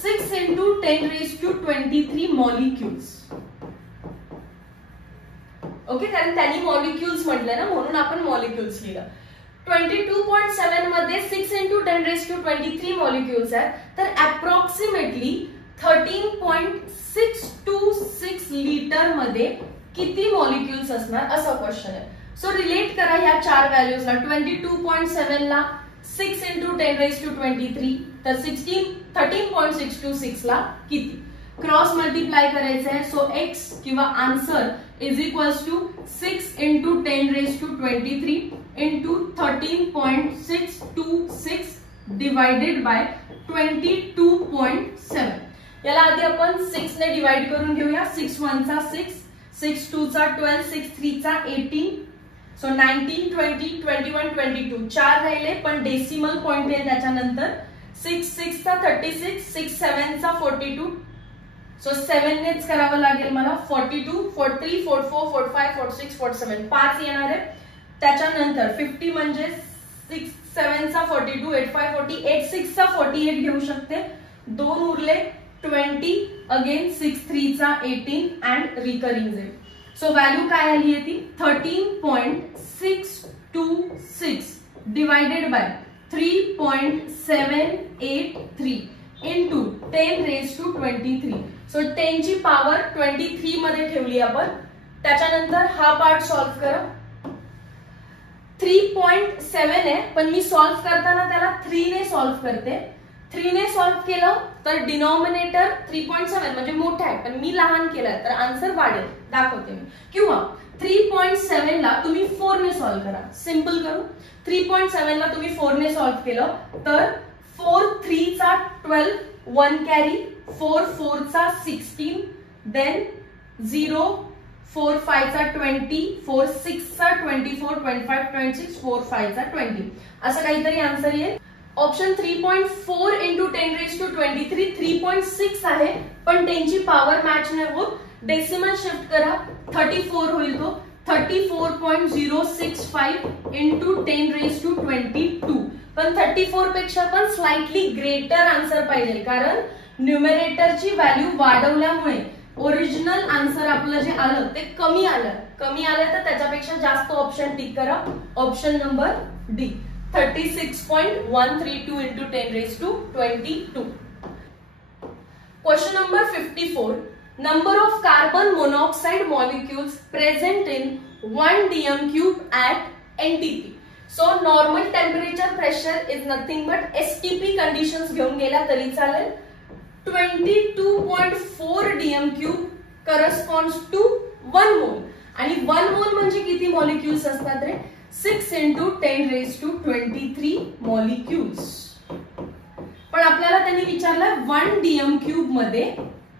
6 into 10⁻23 molecules. Okay कारण त्यांनी मॉलिक्युल्स म्हटलं ना म्हणून आपण मॉलिक्युल्स लिहिलं. 22.7 मध्ये 6 into 10⁻23 मॉलिक्युल्स आहेत तर अप्रॉक्सिमेटली 13.626 लिटर मध्ये किती मॉलिक्युल्स असणार असा क्वेश्चन आहे. सो रिलेट करा ह्या 4 व्हॅल्यूजला. 22.7 ला 6 इंटू 10⁻23 तर 13.626 ला किती क्रॉस मल्टिप्लाय करायचं आहे. सो एक्स किंवा answer is equals to 6 into 10⁻23 into 13.626 divided by 22.7. याला आधी आपण 6 ने डिवाइड करून घेऊया. 6 1 चा 6 6 2 चा 12 6 3 चा 18. सो 19 20 21 22 4 राहिले पण डेसिमल पॉइंट आहे त्याच्यानंतर. 6 6 चा 36 6 7 चा 42. सो 7 नेच करावं लागेल मला. 42 43 44 45 46 47 5 येणार आहे. त्याच्यानंतर 50 म्हणजे 6 7 चा 42 85 40 86 चा 48 घेऊ शकते. 2 उरले 20 अगेन 6 3 चा 18 अँड रिकरिंग जाईल. सो व्हॅल्यू काय आली आहे ती 13.626 डिवाइडेड बाय 3.783 इंटू 10⁻23. सो 10 ची पॉवर 23 मध्ये ठेवली आपण. त्याच्यानंतर हा पार्ट सॉल्व्ह करा. 3.7 आहे पण मी सॉल्व्ह करताना त्याला 3 ने सॉल्व्ह करते. 3 ने सॉल्व्ह केलं तर डिनॉमिनेटर 3.7 म्हणजे मोठा आहे पण मी लहान केलं तर आन्सर वाढेल दाखवते मी. किंवा 3.7 ला तुम्ही 4 ने सॉल्व्ह करा. सिंपल करू. 3.7 ला तुम्ही 4 ने सॉल्व्ह केलं तर 4 3 चा 12 1 कॅरी 4 4 चा 16 देन 0 4 5 चा 20, 4 6 चा 24, 25 26, 4 5 चा 20 असं काहीतरी आन्सर येईल. ऑप्शन 3.4 इंटू 10 रेज टू 23 3.6 आहे, पण त्यांची पॉवर मॅच नाही होत. डेसिमल शिफ्ट करा, 34 होईल तो 34.065 इंटू 10 रेज टू 22. पण 34 पेक्षा पण स्लाइटली ग्रेटर आन्सर पाहिजे, कारण न्यूमरेटरची व्हॅल्यू वाढवल्यामुळे ओरिजिनल आन्सर आपलं जे आलं ते कमी आलं तर त्याच्यापेक्षा जास्त ऑप्शन टिक करा. Option number D 36.132 into 10 raise to 22. Question number 54. Number of carbon monoxide molecules present in 1 dm cube at NTP. So normal temperature pressure is nothing but STP conditions घेऊन गेला तरी चालेल. 22.4 dm cube corresponds to 1 mole. आणि 1 mole म्हणजे किती molecules असतात रे? 6 into 10 raised to 23 molecules. पण आपल्याला त्यांनी विचारलं 1 dm cube मध्ये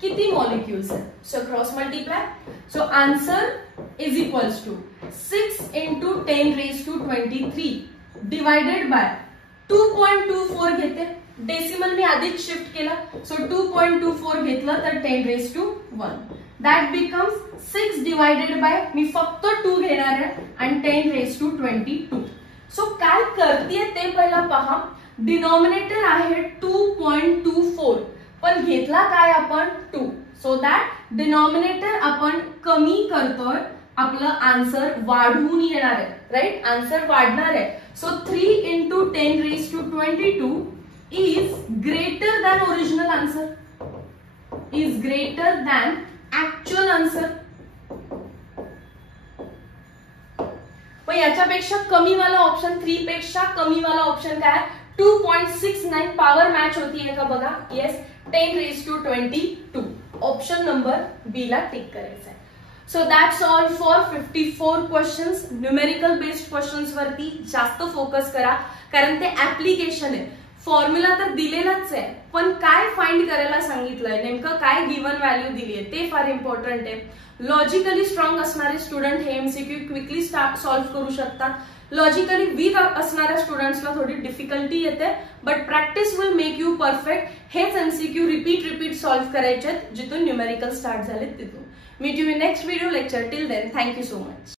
किती मॉलिक्युल्स आहेत. So cross multiply. So answer is equals to 6 into 10 raised to 23 divided by 2.24 घेते. डेसिमल मी आधीच शिफ्ट केला, सो 2.24 घेतलं तर 10 raised to 1. That becomes 6 divided by मी फक्त 2 घेणार आहे आणि 10 raised to 22. सो काय करतेय ते पहिला पहा. डिनॉमिनेटर आहे 2.24, पण घेतला काय आपण 2. सो दॅट डिनॉमिनेटर आपण कमी करतोय, आपलं आन्सर वाढून येणार आहे. राईट, आन्सर वाढणार आहे. So 3 into 10 raised to 22 is greater than original answer, is greater than actual answer. पण याच्यापेक्षा कमी वाला ऑप्शन 3 पेक्षा कमी वाला ऑप्शन काय? 2.69 पॉवर मॅच होतीये का बघा. Yes, 10 raised to 22. Option number B ला टिक करायचं आहे. So that's all for 54 questions. Numerical based questions वरती जास्त फोकस करा, कारण ते ऍप्लिकेशन आहे. फॉर्म्युला तर दिलेलाच आहे, पण काय फाइंड करायला सांगितलंय, नेमकं काय गिवन व्हॅल्यू दिली आहे ते फार इम्पॉर्टंट आहे. लॉजिकली स्ट्रॉंग असणारे स्टुडंट हे एमसीक्यू क्विकली सॉल्व्ह करू शकतात. लॉजिकली वीक असणाऱ्या स्टुडंट्सला थोडी डिफिकल्टी येते, but practice will make you perfect. हेच एमसीक्यू रिपीट सॉल्व्ह करायचे जिथून न्यूमेरिकल स्टार्ट झाले तिथून. Meet you in next video lecture. Till then, thank you so much.